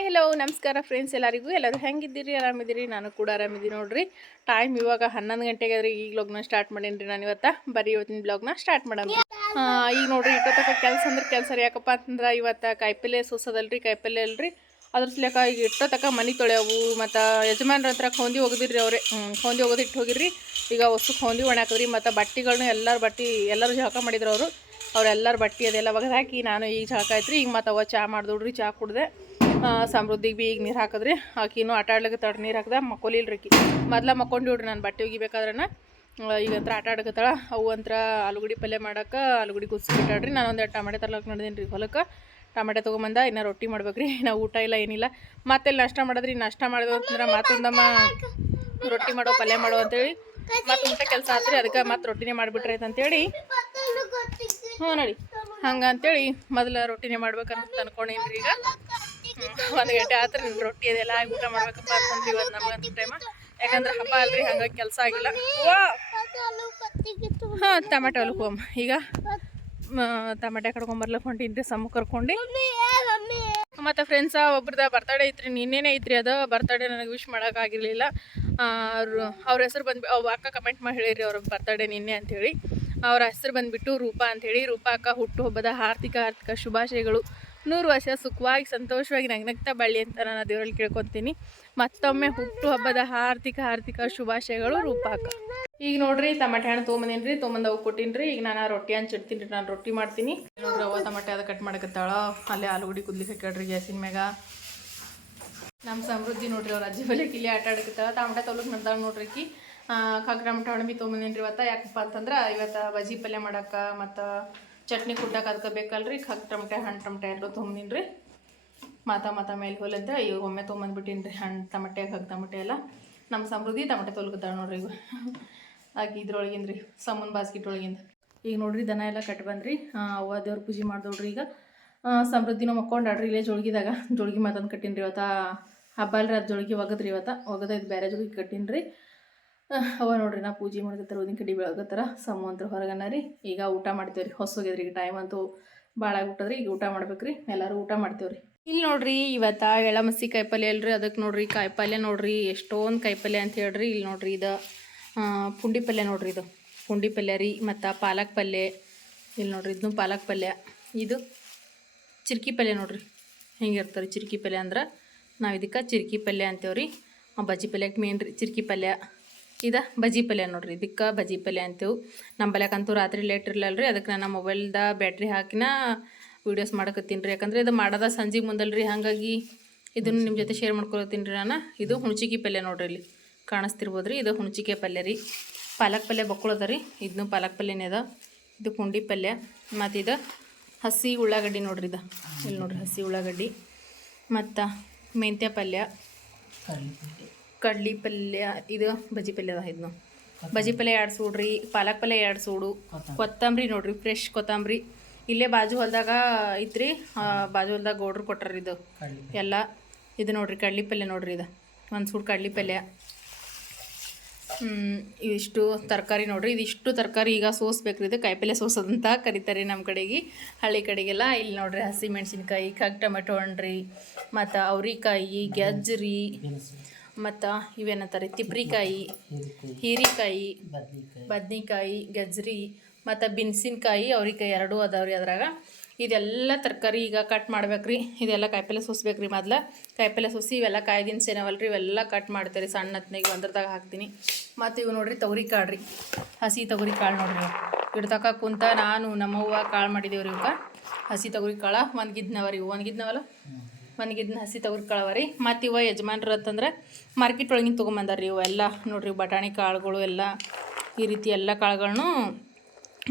Hi hello ನಮಸ್ಕಾರ friends ಎಲ್ಲರಿಗೂ. ಎಲ್ಲರೂ ಹೆಂಗಿದ್ದೀರಿ? ಆರಾಮಿದ್ದೀರಿ? ನಾನು ಕೂಡ ಆರಾಮಿದ್ದೀನಿ ನೋಡಿರಿ. ಟೈಮ್ ಇವಾಗ ಹನ್ನೊಂದು ಗಂಟೆಗೆ ಆದ್ರೆ ಈಗ ಲಗ್ನ ಸ್ಟಾರ್ಟ್ ಮಾಡೇನಿ ನಾನು ಇವತ್ತು. ಬರೀ ಇವತ್ತಿನ ಬ್ಲಾಗ್ನ ಸ್ಟಾರ್ಟ್ ಮಾಡೋಣ. ಈಗ ನೋಡ್ರಿ ಇಟ್ಟೋತಕ ಕೆಲಸ ಅಂದ್ರೆ ಕೆಲಸ ರೀ. ಯಾಕಪ್ಪ ಅಂತಂದ್ರೆ ಇವತ್ತು ಕಾಯಿಪಲ್ಲೆ ಸೋಸೋದಲ್ರಿ, ಕಾಯಿಪಲ್ಲೆ ಅಲ್ರಿ. ಅದ್ರ ಸಲಕ ಈಗ ಇಟ್ಟೋತಕ ಮನೆ ತೊಳೆಯವು. ಮತ್ತು ಯಜಮಾನ್ರ ಹತ್ರ ಹೊಂದಿ ಒಗದಿರ್ರಿ ಅವ್ರೆ. ಹೊಂದಿ ಇಟ್ಟು ಹೋಗಿರ್ರಿ. ಈಗ ಹೊಸ ಖೋಂದಿ ಒಣಾಕದ್ರಿ ಮತ್ತು ಬಟ್ಟೆಗಳನ್ನ ಎಲ್ಲರ ಬಟ್ಟೆ ಎಲ್ಲರೂ ಜಳಕ ಮಾಡಿದ್ರು ಅವರು. ಅವ್ರೆಲ್ಲರ ಬಟ್ಟೆ ಅದೆಲ್ಲ ಒಗೆದು ಹಾಕಿ ನಾನು ಈಗ ಜಳಕ ಆಯ್ತು ಈಗ ಮತ್ತು ಅವ ಚಹಾ ಮಾಡಿದ್ರಿ ಚಾ ಕುಡ್ದೆ. ಸಮೃದ್ಧಿಗೆ ಭೀ ಈಗ ನೀರು ಹಾಕಿದ್ರಿ. ಆಕಿನೂ ಆಟ ಆಡ್ಲಿಕ್ಕೆ ತಡ ನೀರು ಹಾಕ್ದೆ ಮಕ್ಕೊಲಿಲ್ರಿಕಿ ಮಕ್ಕೊಂಡು ಇಡ್ರಿ ನಾನು ಬಟ್ಟೆ ಒಗಿಬೇಕಾದ್ರನ ಈಗ ಹತ್ರ ಆಟ ಆಡಕತ್ತಾಳ. ಅವು ಒಂಥರ ಆಲೂಗಡ್ಡೆ ಪಲ್ಯ ಮಾಡಕ್ಕೆ ಆಲೂಗಡ್ಡೆ ಕುದಿಸಿ ಬಿಟ್ಟಾಡ್ರಿ. ನಾನು ಒಂದು ಟಮಾಟೆ ತರ್ಲಕ್ಕೆ ನಡೆದೀನಿ ರೀ ಹೊಲಕ್ಕೆ. ಟಮಾಟೆ ತೊಗೊಂಬಂದ ಇನ್ನೂ ರೊಟ್ಟಿ ಮಾಡ್ಬೇಕ್ರಿ. ನಾವು ಊಟ ಇಲ್ಲ, ಏನಿಲ್ಲ. ಮತ್ತೆ ನಷ್ಟ ಮಾಡಿದ್ರಿ? ನಷ್ಟ ಮಾಡಿದ್ವು ಅಂತಂದ್ರೆ ಮತ್ತೊಂದಮ್ಮ ರೊಟ್ಟಿ ಮಾಡೋ, ಪಲ್ಯ ಮಾಡೋ ಅಂತೇಳಿ. ಮತ್ತೆ ಊಟ ಕೆಲಸ ಆತ್ರಿ, ಅದಕ್ಕೆ ಮತ್ತೆ ರೊಟ್ಟಿನೇ ಮಾಡಿಬಿಟ್ರೆ ಅಂತೇಳಿ. ಹ್ಞೂ ನೋಡಿ. ಹಂಗೆ ಅಂತೇಳಿ ಮೊದಲ ರೊಟ್ಟಿನೇ ಮಾಡ್ಬೇಕಂತ ರೀ ಈಗ. ಒಂದು ಗಂಟೆ ಆದ್ರೆ ನಿನ್ನ ರೊಟ್ಟಿ ಅದೆಲ್ಲ ಆಗಿ ಊಟ ಮಾಡ್ಬೇಕಪ್ಪ ಅಂತಂದ್ರೆ ಇವತ್ತು ನಮ್ಗಂತ ಟೈಮ ಯಾಕಂದ್ರೆ ಹಬ್ಬ ಅಲ್ರಿ, ಹಂಗಾಗಿ ಕೆಲಸ ಆಗಿಲ್ಲ. ಹಾಂ, ಟಮಾಟೊ ಹೋಗಮ್ಮ. ಈಗ ಟಮಾಟೆ ಕಡ್ಕೊಂಬರ್ಲಕ್ಕೆ ಹೊಂಟೀನಿ ಸಮ ಕರ್ಕೊಂಡು. ಮತ್ತು ಫ್ರೆಂಡ್ಸ ಒಬ್ರದ ಬರ್ತಡೇ ಐತ್ರಿ, ನಿನ್ನೆನೇ ಐತ್ರಿ ಅದು. ಬರ್ತಡೇ ನನಗೆ ವಿಶ್ ಮಾಡೋಕ್ಕಾಗಿರಲಿಲ್ಲ ಅವ್ರ ಹೆಸರು ಬಂದು ಅವ್ ಅಕ್ಕ ಕಮೆಂಟ್ ಮಾಡಿ ಹೇಳಿರಿ ಅವ್ರ ಬರ್ತಡೇ ನಿನ್ನೆ ಅಂಥೇಳಿ ಅವ್ರ ಹೆಸರು ಬಂದ್ಬಿಟ್ಟು ರೂಪಾ ಅಂಥೇಳಿ. ರೂಪಾ ಅಕ್ಕ ಹುಟ್ಟುಹಬ್ಬದ ಆರ್ಥಿಕ ಆರ್ಥಿಕ ಶುಭಾಶಯಗಳು. ನೂರು ವರ್ಷ ಸುಖವಾಗಿ, ಸಂತೋಷವಾಗಿ ನಗ್ನಗ್ತಾ ಬಳ್ಳಿ ಅಂತ ನಾನು ದೇವರಲ್ಲಿ ಕೇಳ್ಕೊತೀನಿ. ಮತ್ತೊಮ್ಮೆ ಹುಟ್ಟುಹಬ್ಬದ ಆರ್ಥಿಕ ಆರ್ಥಿಕ ಶುಭಾಶಯಗಳು ರೂಪಾಕ ಈಗ ನೋಡ್ರಿ, ಟಮಾಟೆ ಹಣ್ಣು ತೊಗೊಂಬಂದೇನಿ ರೀ ತೊಗೊಂಬಂದು ಅವು ರೀ ಈಗ ನಾನು ರೊಟ್ಟಿ ಹಂಚಿಡ್ತೀನಿ ರೀ. ನಾನು ರೊಟ್ಟಿ ಮಾಡ್ತೀನಿ. ನೋಡ್ರಿ ಅವ ಟಮಾಟೆ ಅದು ಕಟ್ ಮಾಡಕತ್ತಾಳ. ಅಲ್ಲಿ ಆಲೂಗಡ್ಡೆ ಕುದ್ಲಿಕ್ಕೆ ಹಾಕ್ಯಾಡ್ರಿ ಗ್ಯಾಸಿನ ಮ್ಯಾಗ. ನಮ್ಮ ಸಮೃದ್ಧಿ ನೋಡ್ರಿ, ಅವ್ರ ಅಜ್ಜಿ ಬಲೆ ಇಲ್ಲಿ ಆಟ ಆಡಕತ್ತಾಳ. ಟಮಾಟೆ ತೊಲಕ್ ನಂತಾಳ ನೋಡ್ರಿ ಆಕಿ ಕಾಕ್ ಟಮಾಟೆ ಹಣ್ಣು ಬಿ ತೊಗೊಂಬಂದೇನಿ ರೀ ಇವತ್ತು? ಯಾಕಪ್ಪ ಅಂತಂದ್ರೆ ಇವತ್ತು ಬಜಿ ಪಲ್ಯ ಮಾಡಕ್ಕೆ ಮತ್ತು ಚಟ್ನಿ ಕುಟ್ಟಕ್ಕೆ ಅದಕ್ಕೆ ಬೇಕಲ್ರಿ? ಕಾಕ್ ಟಮಟೆ ಹಣ್ಣು ಟಮಟೆ ಎರಡು ತೊಗೊಂಬಂದಿನ್ರಿ. ಮಾತಾ ಮಾತಾ ಮೇಲೆ ಹೋಲ್ ಅಂತ ಈಗ ಒಮ್ಮೆ ತೊಗೊಂಬಂದ್ಬಿಟ್ಟಿನ್ರಿ. ಹಣ್ಣು ಟಮಟೆ ಹಗ್ ಟಮಟೆ ಎಲ್ಲ. ನಮ್ಮ ಸಮೃದ್ಧಿ ಟಮಟೆ ತೊಲಗತ್ತಾಳ ನೋಡ್ರಿ ಈಗ ಆಗಿ ಇದ್ರೊಳಗಿಂದ ರೀ ಸಮೂನ್ ಬಾಸ್ಕೆಟ್ ಒಳಗಿಂದ ಈಗ ನೋಡ್ರಿ ದನ ಎಲ್ಲ ಕಟ್ ಬಂದ್ರಿ. ಅವ್ವ ದೇವ್ರ ಪೂಜೆ ಮಾಡ್ದೋಡ್ರಿ ಈಗ. ಸಮೃದ್ಧಿನೂ ಮಕ್ಕೊಂಡಾಡ್ರಿ ಇಲ್ಲೇ ಜೋಳ್ಗಿದಾಗ. ಜೋಳ್ಗಿ ಮತ್ತೊಂದು ಕಟ್ಟಿನ್ರಿ ಇವತ್ತು. ಹಬ್ಬ ಅಲ್ರಿ ಅದು ಜೋಳ್ಗಿ ಒಗದ್ರಿ ಇವತ್ತು. ಒಗದ ಇದು ಬೇರೆ ಜೋಳ್ಗಿ ಕಟ್ಟಿನ್ರಿ. ಅವ ನೋಡ್ರಿ ನಾ ಪೂಜೆ ಮಾಡ್ಕತ್ತಾರ ಉದಿನ ಕಡ್ಡಿ ಬೆಳಗತ್ತಾರ ಸಮ ಅಂತ ಹೊರಗನ ರೀ. ಈಗ ಊಟ ಮಾಡ್ತೇವೆ ರೀ ಹೊಸೋಗ್ಯದ್ರಿ ಈಗ ಟೈಮ್ ಅಂತೂ ಭಾಳ ಆಗ್ಬಿಟ್ಟದ್ರಿ, ಈಗ ಊಟ ಮಾಡ್ಬೇಕ್ರಿ, ಎಲ್ಲರೂ ಊಟ ಮಾಡ್ತೇವೆ ರೀ ಇಲ್ಲಿ ನೋಡ್ರಿ ಇವತ್ತ ಎಳಮಸಿ ಕಾಯಿಪಲ್ಯ ಅಲ್ರಿ ಅದಕ್ಕೆ ನೋಡ್ರಿ ಕಾಯಿಪಲ್ಯ ನೋಡ್ರಿ, ಎಷ್ಟೊಂದು ಕಾಯಿಪಲ್ಯ ಅಂತ ಹೇಳ್ರಿ. ಇಲ್ಲಿ ನೋಡ್ರಿ ಇದು ಪುಂಡಿ ಪಲ್ಯ ನೋಡ್ರಿ ಇದು. ಪುಂಡಿ ಪಲ್ಯ ರೀ, ಮತ್ತು ಪಾಲಕ್ ಪಲ್ಯ, ಇಲ್ಲಿ ನೋಡ್ರಿ ಇದನ್ನು ಪಾಲಕ್ ಪಲ್ಯ. ಇದು ಚಿರ್ಕಿ ಪಲ್ಯ ನೋಡ್ರಿ ಹೆಂಗಿರ್ತಾರೆ ಚಿರ್ಕಿ ಪಲ್ಯ ಅಂದ್ರೆ? ನಾವು ಇದಕ್ಕೆ ಚಿರ್ಕಿ ಪಲ್ಯ ಅಂತೇವ್ರಿ. ಬಜ್ಜಿ ಪಲ್ಯಕ್ಕೆ ಮೇನ್ ರೀ ಚಿರ್ಕಿ ಪಲ್ಯ. ಇದು ಬಜಿ ಪಲ್ಯ ನೋಡ್ರಿ. ಇದಕ್ಕೆ ಬಜಿ ಪಲ್ಯ ಅಂತೇವು. ನಮ್ಮ ಪಲ್ಯಕ್ಕಂತೂ ರಾತ್ರಿ ಲೇಟ್ ಇರಲಿಲ್ಲ ರೀ ಅದಕ್ಕೆ ನಾನು ಮೊಬೈಲ್ದ ಬ್ಯಾಟ್ರಿ ಹಾಕಿನ ವೀಡಿಯೋಸ್ ಮಾಡಕತ್ತೀನಿ ರೀ. ಯಾಕಂದ್ರೆ ಇದು ಮಾಡೋದ ಸಂಜೆ ಮುಂದಲ್ರಿ. ಹಾಗಾಗಿ ಇದನ್ನು ನಿಮ್ಮ ಜೊತೆ ಶೇರ್ ಮಾಡ್ಕೊಳತ್ತೀನಿ ರೀ ನಾನು. ಇದು ಹುಣಚಿಗೆ ಪಲ್ಯ ನೋಡ್ರಿ ಇಲ್ಲಿ. ಕಾಣಿಸ್ತಿರ್ಬೋದು ರೀ ಇದು ಹುಣಚಿಕೆ ಪಲ್ಯ ರೀ. ಪಾಲಕ್ ಪಲ್ಯ ಬಕ್ಕಳದ ರೀ. ಇದನ್ನು ಪಾಲಕ್ ಪಲ್ಯನೇ ಅದ. ಇದು ಪುಂಡಿ ಪಲ್ಯ. ಮತ್ತು ಇದು ಹಸಿ ಉಳ್ಳಾಗಡ್ಡಿ ನೋಡ್ರಿ ಇದು. ಇಲ್ಲಿ ನೋಡ್ರಿ ಹಸಿ ಉಳ್ಳಾಗಡ್ಡಿ. ಮತ್ತು ಮೆಂತ್ಯ ಪಲ್ಯ. ಕಡ್ಲಿ ಪಲ್ಯ ಇದು ಬಜಿ ಪಲ್ಯ ಅದ ಬಜಿ ಪಲ್ಯ ಎರಡು ಸೂಡ್ರಿ ಪಾಲಕ್ ಪಲ್ಯ ಎರಡು ಸೂಡು ಕೊತ್ತಂಬರಿ. ನೋಡ್ರಿ ಫ್ರೆಶ್ ಕೊತ್ತಂಬರಿ. ಇಲ್ಲೇ ಬಾಜು ಹೊಲ್ದಾಗ ಐತ್ರಿ ಬಾಜು ಹೊಲ್ದಾಗ ಗೌಡ್ರು ಕೊಟ್ಟಾರ ಇದು. ಎಲ್ಲ ಇದು ನೋಡ್ರಿ ಕಡ್ಲಿ ಪಲ್ಯ ನೋಡ್ರಿ ಇದು. ಒಂದು ಸೂಡು ಕಡ್ಲಿ ಪಲ್ಯ. ಇದಿಷ್ಟು ಇವಿಷ್ಟು ತರಕಾರಿ ನೋಡ್ರಿ ಇದಿಷ್ಟು ತರಕಾರಿ ಈಗ ಸೋಸ್ಬೇಕ್ರಿ ಇದು. ಕಾಯಿಪಲ್ಯ ಸೋಸೋದಂತ ಕರಿತಾರೆ ನಮ್ಮ ಕಡೆಗೆ ಹಳ್ಳಿ ಕಡೆಗೆಲ್ಲ. ಇಲ್ಲಿ ನೋಡ್ರಿ ಹಸಿ ಮೆಣಸಿನ್ಕಾಯಿ ಕಗ್ ಟೊಮೆಟೊ ಹಣ್ಣ್ರಿ ಮತ್ತು ಅವ್ರಿಕಾಯಿ ಗೆಜ್ಜರಿ ಮತ್ತು ಇವೇನಂತಾರೆ? ತಿಪ್ರಿಕಾಯಿ ಹೀರಿಕಾಯಿ ಬದ್ನಿಕಾಯಿ. ಗಜ್ರಿ ಮತ್ತು ಬಿನ್ಸಿನ್ಕಾಯಿ ಅವ್ರಿಕಾಯಿ ಎರಡೂ ಅದಾವ್ರಿ ಅದ್ರಾಗ. ಇದೆಲ್ಲ ತರಕಾರಿ ಈಗ ಕಟ್ ಮಾಡ್ಬೇಕ್ರಿ. ಇದೆಲ್ಲ ಕಾಯಿಪಲ್ಲೆ ಸೋಸ್ಬೇಕ್ರಿ ಮೊದ್ಲು. ಕಾಯಿಪಲ್ಲೆ ಸೋಸಿ ಇವೆಲ್ಲ ಕಾಯಿ ದಿನಸಿ ಸೇನವಲ್ರಿ ಇವೆಲ್ಲ ಕಟ್ ಮಾಡ್ತೀರಿ. ಸಣ್ಣ ಹೊತ್ನಾಗ ಒಂದ್ರದಾಗ ಹಾಕ್ತೀನಿ. ಮತ್ತು ಇವು ನೋಡ್ರಿ ತೊಗರಿ ಕಾಳು ರೀ ಹಸಿ ತೊಗರಿ ಕಾಳು ನೋಡ್ರಿ ಇಡ್ತಕ್ಕ ಕುಂತ ನಾನು ನಮ್ಮವ್ವ ಕಾಳು ಮಾಡಿದೇವ್ರಿ ಇವಕ್ಕೆ ಹಸಿ ತೊಗರಿ ಕಾಳು ಒಂದು ಗಿದ್ನವ ರೀ ಒಂದು ಗಿದ್ನವಲ್ಲ? ಒಂದು ಇದನ್ನ ಹಸಿ ತೊಗರಿ ಕಾಳು ಅವ ರೀ. ಮತ್ತು ಇವ ಯಜಮಾನ್ರು ಅಂತಂದ್ರೆ ಮಾರ್ಕೆಟ್ ಒಳಗಿನ ತೊಗೊಂಬಂದಾರ ರೀ ಇವೆಲ್ಲ ನೋಡಿರಿ ಬಟಾಣಿ ಕಾಳುಗಳು ಎಲ್ಲ, ಈ ರೀತಿ ಎಲ್ಲ ಕಾಳುಗಳನ್ನು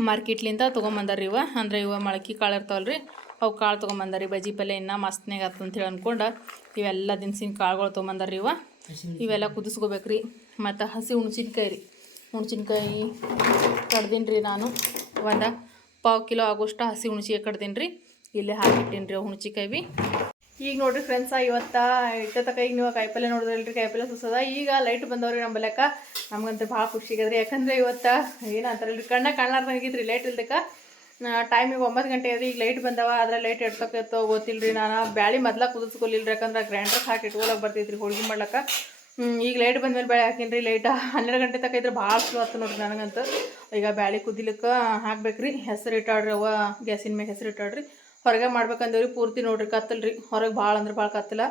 ಮಾರ್ಕೆಟ್ಲಿಂದ ತೊಗೊಂಬಂದಾರ ಇವ. ಅಂದ್ರೆ ಇವ ಮೊಳಕೆ ಕಾಳು ಇರ್ತಾವಲ್ಲ ರೀ ಅವು ಕಾಳು ತೊಗೊಂಬಂದಾರಿ ಬಜ್ಜಿ ಪಲ್ಯ ಇನ್ನೂ ಮಸ್ತ್ನಾಗ ಆತು ಅಂತೇಳಿ ಅಂದ್ಕೊಂಡು ಇವೆಲ್ಲ ದಿನಸಿನ ಕಾಳುಗಳು ತೊಗೊಂಬಂದಾರ ಇವ. ಇವೆಲ್ಲ ಕುದಿಸ್ಕೋಬೇಕು ರೀ ಮತ್ತು ಹಸಿ ಹುಣ್ಸಿನ್ಕಾಯಿ ರೀ. ಹುಣ್ಸಿನ್ಕಾಯಿ ಕಡ್ದೀನಿ ರೀ ನಾನು. ಒಂದು ಪಾವು ಕಿಲೋ ಆಗೋಷ್ಟು ಹಸಿ ಹುಣ್ಸಿಗೆ ಕಡ್ದೀನಿ ರೀ ಇಲ್ಲೇ ಹಾಕಿಟ್ಟೀನಿ ರೀ ಹುಣ್ಸಿಕಾಯಿ ಬಿ. ಈಗ ನೋಡ್ರಿ ಫ್ರೆಂಡ್ಸ ಇವತ್ತ ಇಟ್ಟತಕ ಈಗ ನೀವು ಕಾಯಿಪಲ್ಲೆ ನೋಡಿದ್ರಲ್ರಿ ಕಾಯಿಪಲ್ಲೆ ಸುಸದ? ಈಗ ಲೈಟ್ ಬಂದವ್ರಿ ನಮ್ಮ ಬಲಕ ನಮ್ಗಂತೂ ಭಾಳ ಖುಷಿ ಆಗದ್ರಿ. ಯಾಕಂದ್ರೆ ಇವತ್ತ ಏನಂತಾರಲ್ರಿ ಕಣ್ಣ ಕಾಣಲಾರ್ದಂಗಿದ್ರಿ ಲೈಟ್ ಇಲ್ದಕ್ಕ. ಟೈಮಿಗೆ ಒಂಬತ್ತು ಗಂಟೆ ಆದ್ರೆ. ಈಗ ಲೈಟ್ ಬಂದವ ಅದ್ರ ಲೈಟ್ ಎಡ್ತಕ್ಕತ್ತೋ ಗೊತ್ತಿಲ್ರಿ. ನಾನು ಬ್ಯಾಳಿ ಮೊದ್ಲ ಕುದಿಸ್ಕೊಲಿಲ್ರಿ. ಯಾಕಂದ್ರೆ ಗ್ರ್ಯಾಂಡರ್ ಹಾಕಿ ಇಟ್ಕೊಳಕ್ಕೆ ಬರ್ತೈತ್ರಿ ಹೋಳಿಗೆ ಮಾಡ್ಲಕ್ಕ. ಈಗ ಲೈಟ್ ಬಂದ್ಮೇಲೆ ಬೇಳೆ ಹಾಕಿನ್ರಿ. ಲೈಟ್ ಹನ್ನೆರಡು ಗಂಟೆ ತಕ ಇದ್ರೆ ಭಾಳ ಸ್ಲೋ ಆಯ್ತು ನೋಡ್ರಿ ನನಗಂತೂ. ಈಗ ಬ್ಯಾಳಿ ಕುದಿಲಿಕ್ಕೆ ಹಾಕ್ಬೇಕ್ರಿ. ಹೆಸರು ಇಟ್ಟಾಡ್ರಿ ಅವ ಗ್ಯಾಸಿನ ಮ್ಯಾಗ ಹೆಸರು ಇಟ್ಟಾಡ್ರಿ ಹೊರಗೆ ಮಾಡ್ಬೇಕಂದೇವ್ರಿ ಪೂರ್ತಿ ನೋಡ್ರಿ ಕತ್ತಲ್ರಿ. ಹೊರಗೆ ಭಾಳ ಅಂದ್ರೆ ಭಾಳ ಕತ್ತಲ.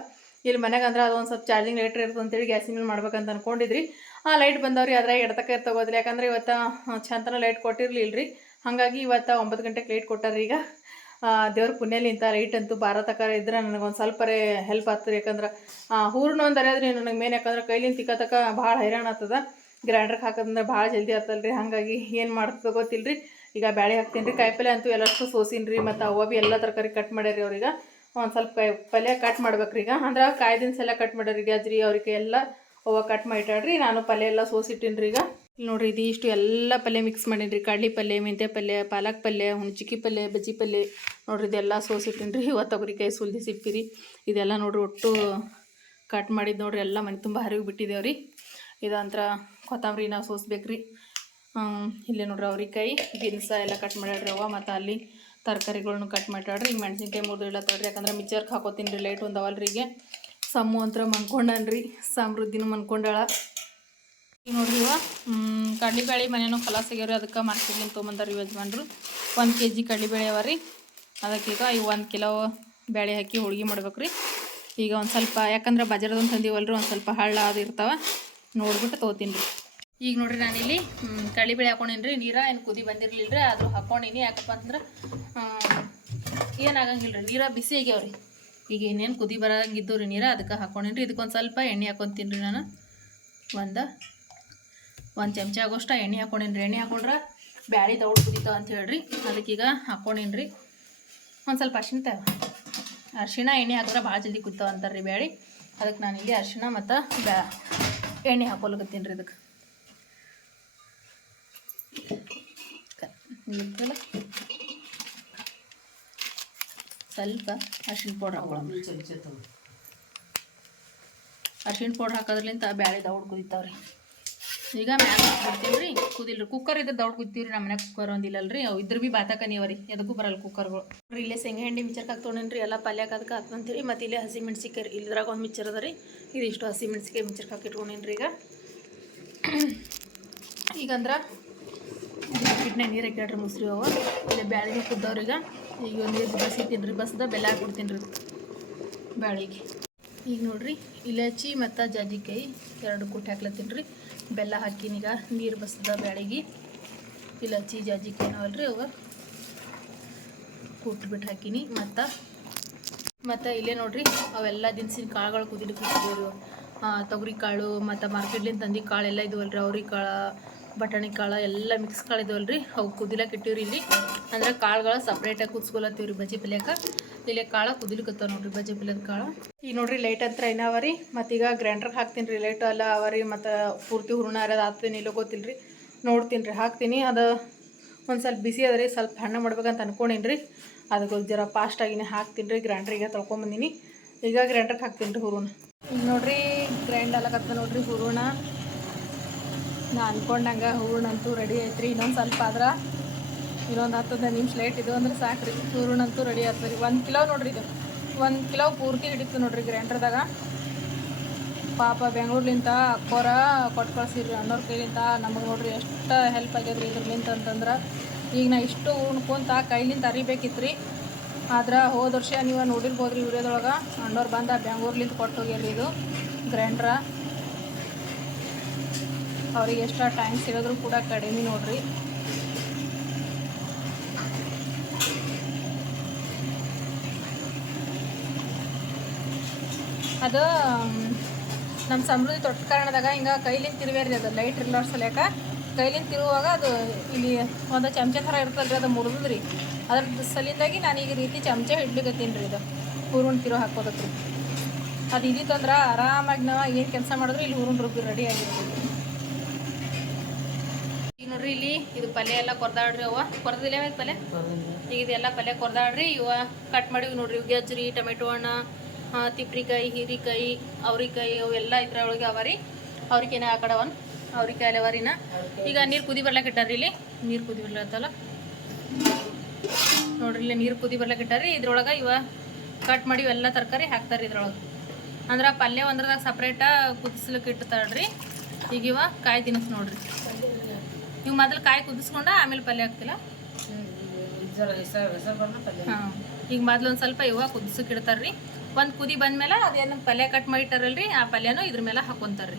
ಇಲ್ಲಿ ಮನೆಗೆ ಅಂದ್ರೆ ಅದು ಒಂದು ಸ್ವಲ್ಪ ಚಾರ್ಜಿಂಗ್ ಲೈಟ್ ಇರ್ತದೆ ಅಂತೇಳಿ ಗ್ಯಾಸಿನ ಮೇಲೆ ಮಾಡ್ಬೇಕಂತ ಅನ್ಕೊಂಡಿದ್ರಿ. ಆ ಲೈಟ್ ಬಂದವ್ರಿ ಅದ್ರಾಗ ಎಡತಕ್ಕ ತಗೋದ್ರಿ ಯಾಕಂದ್ರೆ ಇವತ್ತು ಚಂತನ ಲೈಟ್ ಕೊಟ್ಟಿರಲಿಲ್ಲ ರೀ ಹಾಗಾಗಿ ಇವತ್ತು ಒಂಬತ್ತು ಗಂಟೆಗೆ ಲೈಟ್ ಕೊಟ್ಟಾರ್ರಿ ಈಗ. ದೇವ್ರ ಪುಣ್ಯಲಿಂತ ಲೈಟ್ ಅಂತೂ ಭಾರತಕ ಇದ್ರೆ ನನಗೊಂದು ಸ್ವಲ್ಪರೇ ಹೆಲ್ಪ್ ಆಗ್ತದೆ. ಯಾಕಂದ್ರೆ ಹೂರ್ಣ ಒಂದು ಅರ್ಯಾದ್ರಿ ನನಗೆ ಮೇನ್ ಯಾಕಂದ್ರೆ ಕೈಲಿಂದ ತಿಕ್ಕತಕ್ಕ ಭಾಳ ಹೈರಾಣ ಆಗ್ತದ. ಗ್ರ್ಯಾಂಡ್ರಿಗೆ ಹಾಕೋದಂದ್ರೆ ಭಾಳ ಜಲ್ದಿ ಆಗ್ತಲ್ರಿ. ಹಾಗಾಗಿ ಏನು ಮಾಡ್ತದೆ ಗೊತ್ತಿಲ್ರಿ. ಈಗ ಬ್ಯಾಳೆ ಹಾಕ್ತೀನಿ ರೀ ಕಾಯಿಪಲ್ಲೆ ಅಂತೂ ಎಲ್ಲಷ್ಟು ಸೋಸಿನಿ ರೀ ಮತ್ತು ಅವ್ವ ಭೀ ಎಲ್ಲ ತರಕಾರಿ ಕಟ್ ಮಾಡ್ಯಾರಿ ಅವ್ರಿಗೆ. ಒಂದು ಸ್ವಲ್ಪ ಪಲ್ಯ ಕಟ್ ಮಾಡ್ಬೇಕ್ರಿ ಈಗ. ಅಂದ್ರೆ ಕಾಯಿ ದಿನಸ ಎಲ್ಲ ಕಟ್ ಮಾಡ್ಯಾರಿ ಗಜ್ರಿ ಅವ್ರಿಗೆ ಎಲ್ಲ ಅವ್ವ ಕಟ್ ಮಾಡಿಟ್ಟಾಡ್ರಿ ನಾನು ಪಲ್ಯ ಎಲ್ಲ ಸೋಸಿಟ್ಟಿನಿ ರೀ ಈಗ ನೋಡ್ರಿ ಇದು ಇಷ್ಟು ಎಲ್ಲ ಪಲ್ಯ ಮಿಕ್ಸ್ ಮಾಡೀನಿ ರೀ ಕಡ್ಲಿ ಪಲ್ಯ ಮೆಂತ್ಯ ಪಲ್ಯ ಪಾಲಕ್ ಪಲ್ಯ ಹುಣ್ಚಿಕ್ಕಿ ಪಲ್ಯ ಬಜ್ಜಿ ಪಲ್ಯ ನೋಡ್ರಿ ಇದೆಲ್ಲ ಸೋಸಿಟ್ಟಿನಿ ರೀ ಇವತ್ತು ತೊಗರಿಕಾಯಿ ಸುಲ್ದಿ ಸಿಕ್ಕಿರಿ ಇದೆಲ್ಲ ನೋಡ್ರಿ ಒಟ್ಟು ಕಟ್ ಮಾಡಿದ್ದು ನೋಡ್ರಿ ಎಲ್ಲ ಮನೆ ತುಂಬ ಹರಿವು ಬಿಟ್ಟಿದ್ದೇವೆ ರೀ ಇದಂತ್ರ ಕೊತ್ತಂಬರಿ ನಾವು ಸೋಸ್ಬೇಕ್ರಿ. ಹ್ಮ್, ಇಲ್ಲಿ ನೋಡ್ರಿ ಅವ್ರಿಕಾಯಿ, ಬೀನ್ಸ ಎಲ್ಲ ಕಟ್ ಮಾಡ್ಯಾಡ್ರಿ ಅವ ಮತ್ತು ಅಲ್ಲಿ ತರಕಾರಿಗಳ್ನು ಕಟ್ ಮಾಡ್ಯಾಡ್ರಿ ಈಗ ಮೆಣಸಿನ್ಕಾಯಿ ಮೂರು ಇಲ್ಲ ತಡ್ರಿ, ಯಾಕಂದ್ರೆ ಮಿಕ್ಚರ್ಗೆ ಹಾಕೋತೀನಿ ರೀ ಲೈಟ್ ಒಂದವಲ್ರಿ ಈಗ. ಸಮ್ಮು ಅಂತ ಮನ್ಕೊಂಡನ್ರಿ, ಸಮೃದ್ಧಿನೂ ಮನ್ಕೊಂಡಾಳ. ಈಗ ನೋಡ್ರಿ ಇವ ಕಡ್ಲಿಬೇಳೆ ಮನೇನು ಫಲ ಆಗ್ಯಾವ್ರಿ, ಅದಕ್ಕೆ ಮಾರ್ಕೆಟ್ಲಿಂದ ತೊಗೊಂಬಂದಾರ ರೀ ಯಜಮಾನ್ರು. ಒಂದು ಕೆ ಜಿ ಕಡ್ಲಿಬೇಳೆ ಅವ ರೀ ಅದಕ್ಕೆ ಈಗ ಒಂದು ಕಿಲೋ ಬೇಳೆ ಹಾಕಿ ಹೋಳಿಗೆ ಮಾಡ್ಬೇಕು ರೀ ಈಗ ಒಂದು ಸ್ವಲ್ಪ, ಯಾಕಂದ್ರೆ ಬಜಾರದೊಂದು ತಂದೀವಲ್ರಿ, ಒಂದು ಸ್ವಲ್ಪ ಹಳ್ಳ ಅದು ಇರ್ತಾವೆ, ನೋಡ್ಬಿಟ್ಟು ತೊಗೋತೀನಿ ರೀ ಈಗ ನೋಡ್ರಿ ನಾನಿಲ್ಲಿ ಇಲ್ಲಿ ಹಾಕೊಂಡೇನಿ ನೀರ ಏನು ಕುದಿ ಬಂದಿರಲಿಲ್ಲ ರೀ ಆದರೂ ಹಾಕ್ಕೊಂಡಿನಿ ಯಾಕಪ್ಪ ಅಂದ್ರೆ ಏನಾಗಂಗಿಲ್ಲ ರೀ ನೀರ ಬಿಸಿ ಆಗ್ಯಾವ್ರಿ. ಈಗ ಇನ್ನೇನು ಕುದಿ ಬರಂಗಿದ್ದು ರೀ ನೀರ, ಅದಕ್ಕೆ ಹಾಕ್ಕೊಂಡೇನಿ ರೀ ಇದಕ್ಕೊಂದು ಸ್ವಲ್ಪ ಎಣ್ಣೆ ಹಾಕ್ಕೊಂತೀನಿ ರೀ ನಾನು. ಒಂದು ಒಂದು ಚಮಚ ಆಗೋಷ್ಟು ಎಣ್ಣೆ ಹಾಕೊಂಡೇನಿ ರೀ ಎಣ್ಣೆ ಹಾಕೊಂಡ್ರೆ ಬ್ಯಾಳಿ ದೌಡ್ ಕುದಿತಾವ ಅಂತ ಹೇಳ್ರಿ. ಅದಕ್ಕೆ ಈಗ ಹಾಕ್ಕೊಂಡೇನಿ ರೀ ಒಂದು ಸ್ವಲ್ಪ ಅರ್ಶಿನ ತ ಅರ್ಶಿಣ, ಎಣ್ಣೆ ಹಾಕಿದ್ರೆ ಭಾಳ ಜಲ್ದಿ ಕುದಿತಾವ ಅಂತಾರೆ ರೀ ಬ್ಯಾಳಿ. ಅದಕ್ಕೆ ನಾನು ಇಲ್ಲಿ ಅರ್ಶಿಣ ಮತ್ತು ಬ್ಯಾ, ಎಣ್ಣೆ ಹಾಕೊಳಕತ್ತೀನಿ ರೀ ಇದಕ್ಕೆ ಇರ್ತಲ್ಲ ಸ್ವಲ್ಪ ಅರ್ಶಿಣ ಪೌಡ್ರ್ ಹಾಕೊಳ್ಳೋಣ ಅರ್ಶಿಣ ಪೌಡ್ರ್ ಹಾಕೋದ್ರಲಿಂತ ಬ್ಯಾಳೆ ದೌಡ್ ಕುದಿತಾವ್ರಿ. ಈಗ ಮ್ಯಾಗ ಹಾಕ್ಬಿಡ್ತೀನಿ ರೀ ಕುದಿಲ್ರಿ. ಕುಕ್ಕರ್ ಇದ್ರೆ ದೌಡ್ ಕುದ್ತೀವ್ರಿ. ನಮ್ಮ ಮನ್ಯಾಗ ಕುಕ್ಕರ್ ಒಂದಿಲ್ಲಲ್ರಿ. ಅವು ಇದ್ರ ಭೀ ಬಾತಾಕ ನೀವರಿ. ಎದಕ್ಕೂ ಬರಲ್ಲ ಕುಕ್ಕರ್ಗಳು. ರೀ ಇಲ್ಲೇ ಶೇಂಗಾ ಹಿಂಡಿ ಮಿಕ್ಚರ್ಗೆ ಹಾಕ್ತೊಂಡೇನಿ ರೀ ಎಲ್ಲ ಪಲ್ಯಕ್ಕೆ ಅದಕ್ಕೆ ಹಾಕ್ತಂತೀರಿ ಮತ್ತು ಇಲ್ಲೇ ಹಸಿ ಮೆಣಸಿಕಾಯಿ ರೀ. ಇಲ್ದ್ರಾಗ ಒಂದು ಮಿಕ್ಚರ್ ಅದ ರೀ ಇದಿಷ್ಟು ಹಸಿ ಮೆಣಸಿಕಾಯಿ ಮಿಕ್ಚರ್ಗೆ ಹಾಕಿಟ್ಕೊಂಡೇನಿ ರೀ ಈಗ. ಈಗಂದ್ರೆ ಕಿಡ್ನೆ ನೀರು ಹಾಕ್ಯಾಡ್ರಿ ಮುಸ್ರಿ ಅವ. ಇಲ್ಲಿ ಬ್ಯಾಳಿಗೆ ಕುದ್ದವ್ರಿಗೆ ಈಗ. ನೀರು ಬಸಿತೀನಿ ರೀ ಬಸ್ದ ಬೆಲ್ಲ ಹಾಕ್ಬಿಡ್ತೀನಿ ರೀ ಬ್ಯಾಳಿಗೆ. ಈಗ ನೋಡ್ರಿ, ಇಲಾಚಿ ಮತ್ತು ಜಾಜಿಕಾಯಿ ಎರಡು ಕುಟ್ಟಿ ಹಾಕ್ಲತ್ತೀನಿ ರೀ ಬೆಲ್ಲ ಹಾಕಿನೀಗ ನೀರು ಬಸ್ದ ಬ್ಯಾಳಿಗೆ. ಇಲಾಚಿ, ಜಾಜಿಕಾಯಿ ನಾವಲ್ರಿ ಅವ. ಕುಟ್ಬಿಟ್ಟು ಹಾಕಿನಿ. ಮತ್ತು ಮತ್ತು ಇಲ್ಲೇ ನೋಡ್ರಿ, ಅವೆಲ್ಲ ದಿನಸಿನ ಕಾಳುಗಳು ಕುದಿಲಿಕ್ಕೆ ಇಟ್ಟಿದ್ದೀವಿ ತೊಗರಿ ಕಾಳು, ಮತ್ತು ಮಾರ್ಕೆಟ್ಲಿಂದ ತಂದಿ ಕಾಳೆಲ್ಲ ಇದ್ವಲ್ರಿ ಅವ್ರಿ ಕಾಳು. ಬಟಾಣಿ ಕಾಳು ಎಲ್ಲ ಮಿಕ್ಸ್ ಕಾಳು ರೀ ಅವು ಕುದಿಲಕ್ಕೆ ಇಟ್ಟಿವ್ರಿ ಇಲ್ಲಿ. ಅಂದ್ರೆ ಕಾಳುಗಳು ಸಪ್ರೇಟಾಗಿ ಕುದಿಸ್ಕೊಲತ್ತೀವಿ ರೀ ಬಜ್ಜಿ ಪಲ್ಯಕ್ಕೆ ಇಲ್ಲಿ ಕಾಳು ಕುದಿಲಿಕ್ಕತ್ತಾವ ನೋಡ್ರಿ ಬಜ್ಜಿ ಪಲ್ಯದ ಕಾಳು. ಈಗ ನೋಡ್ರಿ ಲೈಟ್ ಹತ್ರ ಏನವ ರೀ ಮತ್ತು ಈಗ ಗ್ರೈಂಡ್ರಿಗೆ ಹಾಕ್ತೀನಿ ರೀ. ಲೈಟು ಎಲ್ಲ ಅವ ರೀ ಮತ್ತು ಪೂರ್ತಿ ಹೂರ್ಣ ಅರದ ಆಗ್ತೀನಿ ಇಲ್ಲೋ ಗೊತ್ತಿಲ್ಲ ರೀ ನೋಡ್ತೀನಿ ರೀ ಹಾಕ್ತೀನಿ. ಅದು ಒಂದು ಸ್ವಲ್ಪ ಬಿಸಿ ಅದ ರೀ. ಸ್ವಲ್ಪ ಹಣ್ಣು ಮಾಡ್ಬೇಕಂತ ಅನ್ಕೊಂಡೀನಿ ರೀ. ಅದಕ್ಕೆ ಜರ ಫಾಸ್ಟಾಗಿನೇ ಹಾಕ್ತೀನಿ ರೀ. ಗ್ರೈಂಡ್ರಿಗೆ ತೊಳ್ಕೊಂಬಂದಿನಿ. ಈಗ ಗ್ರೈಂಡ್ರಿಗೆ ಹಾಕ್ತೀನಿ ರೀ ಹುರುಣ. ಈಗ ನೋಡ್ರಿ ಗ್ರೈಂಡ್ ಅಲ್ಲಕತ್ತ ನೋಡ್ರಿ ಹೂರಣ. ನಾ ಅನ್ಕೊಂಡಂಗ ಹೂರ್ಣಂತೂ ರೆಡಿ ಐತ್ರಿ. ಇನ್ನೊಂದು ಸ್ವಲ್ಪ ಆದ್ರೆ ಇನ್ನೊಂದು ಹತ್ತದ ನಿಮಿಷ ಲೇಟ್ ಇದು ಅಂದ್ರೆ ಸಾಕು ರೀ ಹೂರ್ಣಂತೂ ರೆಡಿ ಆಗ್ತದೆ ರೀ ಒಂದು ಕಿಲೋ ನೋಡ್ರಿ ಇದು. ಒಂದು ಕಿಲೋ ಪೂರ್ತಿ ಹಿಡಿತು ನೋಡ್ರಿ ಗ್ರ್ಯಾಂಡ್ರದಾಗ ಪಾಪ ಬೆಂಗಳೂರ್ಲಿಂತ ಅಕ್ಕೋರ ಕೊಟ್ಟು ಕಳ್ಸಿರಿ ಅಣ್ಣವ್ರ ಕೈಲಿಂತ. ನಮಗೆ ನೋಡ್ರಿ ಎಷ್ಟು ಹೆಲ್ಪ್ ಆಗ್ಯದ್ರಿ ಇದ್ರಲಿಂತ ಅಂತಂದ್ರೆ. ಈಗ ನಾ ಇಷ್ಟು ಉಣ್ಕೊಂತ ಕೈಲಿಂದ ಅರಿಬೇಕಿತ್ತು ರೀ ಆದ್ರೆ ಹೋದ ವರ್ಷ ನೀವು ನೋಡಿರ್ಬೋದ್ರಿ ವಿಡಿಯೋದೊಳಗೆ ಅಣ್ಣವ್ರು ಬಂದ ಬೆಂಗಳೂರ್ಲಿಂದ ಕೊಟ್ಟು ಹೋಗ್ಯಾರ ಇದು. ಗ್ರೈಂಡ್ರ. ಅವ್ರಿಗೆ ಎಷ್ಟು ಟೈಮ್ ಸಿಗೋದ್ರು ಕೂಡ ಕಡಿಮೆ ನೋಡ್ರಿ. ಅದು ನಮ್ಮ ಸಮೃದ್ಧಿ ತೊಟ್ಟ ಕಾರಣದಾಗ ಹಿಂಗೆ ಕೈಲಿಂದ ತಿರುವೇರಿ ಅದು ಲೈಟ್ ಇರ್ಲಾರ ಸಲಕ ಕೈಲಿಂದ ತಿರುವಾಗ ಅದು ಇಲ್ಲಿ ಒಂದು ಚಮಚ ಥರ ಇರ್ತಲ್ರಿ ಅದು ಮುರಿದ್ರಿ ಅದ್ರ ಸಲಿಂದಾಗಿ ನಾನು ಈಗ ರೀತಿ ಚಮಚ ಹಿಡ್ಲಿಕತ್ತೀನಿ ರೀ ಇದು. ಹೂರುಣ ತಿರು ಹಾಕೋದಕ್ಕೆ ಅದು ಇದಿತ್ತಂದ್ರೆ ಆರಾಮಾಗಿ ನಾವು ಏನು ಕೆಲಸ ಮಾಡಿದ್ರು ಇಲ್ಲಿ ಹೂರುಣ ರುಬ್ಬಿ ರೆಡಿ ಆಗಿರ್ತದೆ ಈಗ ನೋಡ್ರಿ ಇಲ್ಲಿ. ಇದು ಪಲ್ಯ ಎಲ್ಲ ಕೊರ್ದಾಡ್ರಿ ಅವ ಕೊರ್ದಿಲ್ಲ ಪಲ್ಯ? ಈಗ ಇದೆಲ್ಲ ಪಲ್ಯ ಕೊರ್ದಾಡ್ರಿ. ಇವ ಕಟ್ ಮಾಡಿವಿ ನೋಡ್ರಿ. ಗಜ್ರಿ ಟೊಮೆಟೊ ಹಣ್ಣ ತಿಪ್ರಿಕಾಯಿ ಹೀರಿಕಾಯಿ ಅವ್ರಿಕಾಯಿ ಅವೆಲ್ಲ ಇದ್ರೊಳಗೆ ಅವ ರೀ. ಅವ್ರಿಕೇನ ಆ ಕಡೆ ಅವ್ರಿಕಾಯಿ ಅವರಿನ ಈಗ ನೀರು ಕುದಿ ಬರ್ಲಕ್ಕೆ ಇಟ್ಟಾರ್ರಿ ಇಲ್ಲಿ. ನೀರು ಕುದಿ ಬರ್ಲತ್ತಲ್ಲ ನೋಡ್ರಿ ಇಲ್ಲಿ ನೀರು ಕುದಿ ಬರ್ಲಕ್ಕೆ ಇಟ್ಟಾರಿ ಇದ್ರೊಳಗೆ ಇವ ಕಟ್ ಮಾಡಿ ಇವೆಲ್ಲ ತರಕಾರಿ ಹಾಕ್ತಾರೆ ಇದ್ರೊಳಗೆ. ಅಂದ್ರೆ ಪಲ್ಯ ಒಂದ್ರದಾಗ ಸಪ್ರೇಟ ಕುದಿಸ್ಲಿಕ್ಕೆ ಇಡ್ತಾಳ್ರಿ ಈಗ ಇವ ಕಾಯಿ ತಿನ್ನಿಸ್ ನೋಡ್ರಿ. ನೀವು ಮೊದಲು ಕಾಯಿ ಕುದಿಸ್ಕೊಂಡ ಆಮೇಲೆ ಪಲ್ಯ ಹಾಕ್ತಿಲ್ಲ? ಹಾಂ. ಈಗ ಮೊದ್ಲು ಒಂದು ಸ್ವಲ್ಪ ಇವಾಗ ಕುದಿಸಕ್ಕೆ ಇಡ್ತಾರ್ರಿ ಒಂದು ಕುದಿ ಬಂದ್ಮೇಲೆ ಅದೇನು ಪಲ್ಯ ಕಟ್ ಮಾಡಿಟ್ಟಾರಲ್ರಿ ಆ ಪಲ್ಯನೂ ಇದ್ರ ಮೇಲೆ ಹಾಕೊತಾರ್ರಿ.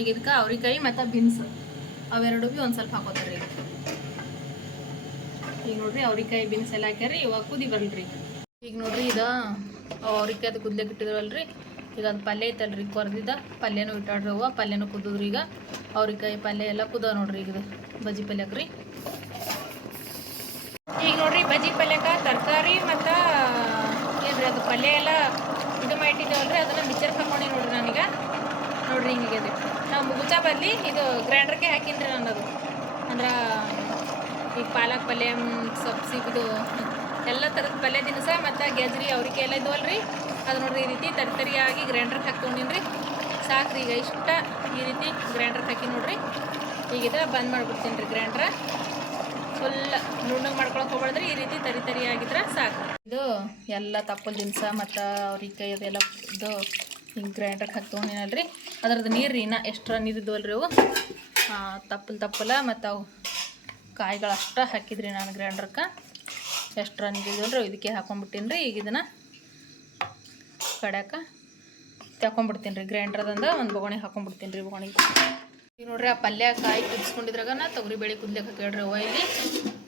ಈಗ ಇದಕ್ಕೆ ಅವ್ರಿಕಾಯಿ ಮತ್ತು ಬೀನ್ಸ್ ಅವೆರಡು ಭೀ ಒಂದು ಸ್ವಲ್ಪ ಹಾಕೋತಾರ್ರಿ. ಈಗ ಈಗ ನೋಡ್ರಿ ಅವ್ರಿಕಾಯಿ ಬೀನ್ಸ್ ಎಲ್ಲ ಹಾಕ್ಯಾರಿ ಇವಾಗ ಕುದಿ ಬರಲ್ರಿ. ಈಗ ನೋಡ್ರಿ ಇದು ಅವ್ರಿಕಾಯಿ ಅದು ಕುದ್ಲಿಕ್ಕೆ ಇಟ್ಟಿದ್ರಲ್ರಿ ಈಗ ಒಂದು ಪಲ್ಯ ಐತಲ್ರಿ ಕೊರ್ದಿದ್ದ ಪಲ್ಯನೂ ಇಟ್ಟಾಡ್ರಿ ಅವ್ವ ಪಲ್ಯನೂ ಕುದಿದ್ರಿ ಈಗ. ಅವ್ರಿಕಾಯಿ ಪಲ್ಯ ಎಲ್ಲ ಕುದ ನೋಡ್ರಿ ಈಗ ಬಜ್ಜಿ ಪಲ್ಯಕ್ಕೆ ರೀ. ಈಗ ನೋಡ್ರಿ ಬಜ್ಜಿ ಪಲ್ಯಕ್ಕ ತರಕಾರಿ ಮತ್ತು ಏನ್ರಿ ಅದು ಪಲ್ಯ ಎಲ್ಲ ಇದು ಮಾಡಿಟ್ಟಿದ್ದೇವಲ್ರಿ, ಅದನ್ನು ಮಿಕ್ಸರ್ ಹಾಕೊಂಡಿ ನೋಡ್ರಿ ನಾನೀಗ. ನೋಡ್ರಿ ಹಿಂಗೆ ಅದು ನಾವು ಮುಗುಚ ಬದಲಿ ಇದು ಗ್ರ್ಯಾಂಡರ್ಗೆ ಹಾಕಿನ್ರಿ ನಾನು ಅದು ಅಂದ್ರೆ ಈಗ ಪಾಲಕ್ ಪಲ್ಯ ಸೊಪ್ಪು ಇದು ಎಲ್ಲ ಥರದ ಪಲ್ಯ ದಿನಸ ಮತ್ತು ಗೆಜ್ರಿ ಅವ್ರಿಗೆ ಎಲ್ಲ ಇದ್ವಲ್ರಿ. ಅದು ನೋಡ್ರಿ, ಈ ರೀತಿ ತರಿ ತರಿಯಾಗಿ ಗ್ರೈಂಡರ್ಗೆ ರೀ ಈಗ ಇಷ್ಟ ಈ ರೀತಿ ಗ್ರೈಂಡರ್ಗೆ ಹಾಕಿ ನೋಡ್ರಿ. ಈಗ ಇದು ಬಂದ್ ಮಾಡ್ಬಿಡ್ತೀನಿ ರೀ ಗ್ರೈಂಡ್ರ ಫುಲ್ ನುಣ್ಣಗೆ ಮಾಡ್ಕೊಳಕ್ ಹೋಗ್ಬಾರ್ದ್ರಿ ಈ ರೀತಿ ತರಿ ತರಿ ಆಗಿದ್ರೆ ಸಾಕು ಇದು ಎಲ್ಲ ತಪ್ಪಲ್ ದಿನಸ ಮತ್ತು ಅವ್ರಿಕಾಯಿ ಅದೆಲ್ಲ ಇದು ಹಿಂಗೆ ಗ್ರೈಂಡರ್ಗೆ ಹಾಕಿ ಅದ್ರದ್ದು ನೀರು ರೀ, ಇನ್ನ ಎಷ್ಟರ ನೀರು ಇದ್ವಲ್ರಿ ಅವು. ತಪ್ಪಲ್ ತಪ್ಪಲ ಮತ್ತು ಅವು ಕಾಯಿಗಳು ಅಷ್ಟ ಹಾಕಿದ್ರಿ ನಾನು ಗ್ರೈಂಡರ್ಗೆ ಎಷ್ಟರ ನೀರು ಇದ್ವಲ್ರಿ ಇದಕ್ಕೆ ಹಾಕೊಂಡ್ಬಿಟ್ಟಿನಿ ರೀ ಈಗ ಇದನ್ನು ಕಡ್ಯಾಕ? ತಗೊಂಡ್ಬಿಡ್ತೀನಿ ರೀ ಗ್ರೈಂಡ್ರದಂದ ಒಂದು ಬೊಗಣಿ ಹಾಕೊಂಡ್ಬಿಡ್ತೀನಿ ರೀ ಬೊಗಣಿಗೆ ಈಗ ನೋಡ್ರಿ ಆ ಪಲ್ಯ ಕಾಯಿ ಕುದಿಸ್ಕೊಂಡಿದ್ರಾಗ ನಾ ತೊಗರಿ ಬೇಳೆ ಕುದ್ಲಿಕ್ಕೆ ಇಲ್ಲಿ.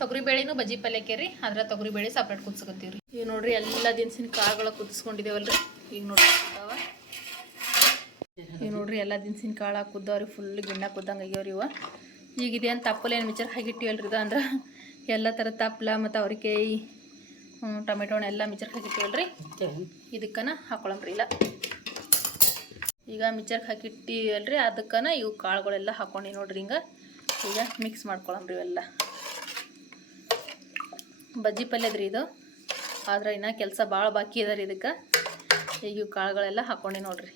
ತೊಗರಿ ಬೇಳೆನೂ ಬಜ್ಜಿ ಪಲ್ಯಕ್ಕೆ ರೀ, ಆದ್ರೆ ತೊಗರಿ ಬೇಳೆ ಸಪ್ರೇಟ್ ಕುದಿಸ್ಕೊತೀವಿ ರೀ ಈಗ ನೋಡ್ರಿ ಎಲ್ಲ ದಿನಸಿನ ಕಾಳುಗಳ ಕುದಿಸ್ಕೊಂಡಿದ್ದೇವಲ್ರಿ, ಈಗ ನೋಡ್ರಿ. ಈಗ ನೋಡ್ರಿ ಎಲ್ಲ ದಿನಸಿನ ಕಾಳು ಕುದ್ದವ್ರಿ ಫುಲ್ ಗಿಣ್ಣ ಕುದ್ದಂಗೆ ಆಗ್ಯಾವ್ರಿ ಇವ. ಈಗ ಇದೇನು ತಪ್ಪಲ ಏನು ಮಿಚರ್ ಹಾಕಿಟ್ಟಿವಲ್ರಿ ಇದು ಅಂದ್ರೆ, ಎಲ್ಲ ಥರ ತಪ್ಪಲ ಮತ್ತು ಅವ್ರಿಕಾಯಿ ಟೊಮೆಟೊನ ಎಲ್ಲ ಮಿಚರ್ ಹಾಕಿಟ್ಟಿವಲ್ರಿ? ಇದಕ್ಕನ ಹಾಕೊಳಮ್ರಿ ಇಲ್ಲ. ಈಗ ಮಿಕ್ಚರ್ಗೆ ಹಾಕಿಟ್ಟಿವಲ್ರಿ ಅದಕ್ಕನ ಇವು ಕಾಳುಗಳೆಲ್ಲ ಹಾಕೊಂಡು ನೋಡ್ರಿ ಹಿಂಗೆ. ಈಗ ಮಿಕ್ಸ್ ಮಾಡ್ಕೊಳಮ್ರಿ ಇವೆಲ್ಲ. ಬಜ್ಜಿ ಪಲ್ಯದ್ರಿ ಇದು. ಆದ್ರೆ ಇನ್ನ ಕೆಲಸ ಭಾಳ ಬಾಕಿ ಅದ ರೀ ಇದಕ್ಕೆ. ಈಗ ಇವು ಕಾಳುಗಳೆಲ್ಲ ಹಾಕೊಂಡಿ ನೋಡ್ರಿ.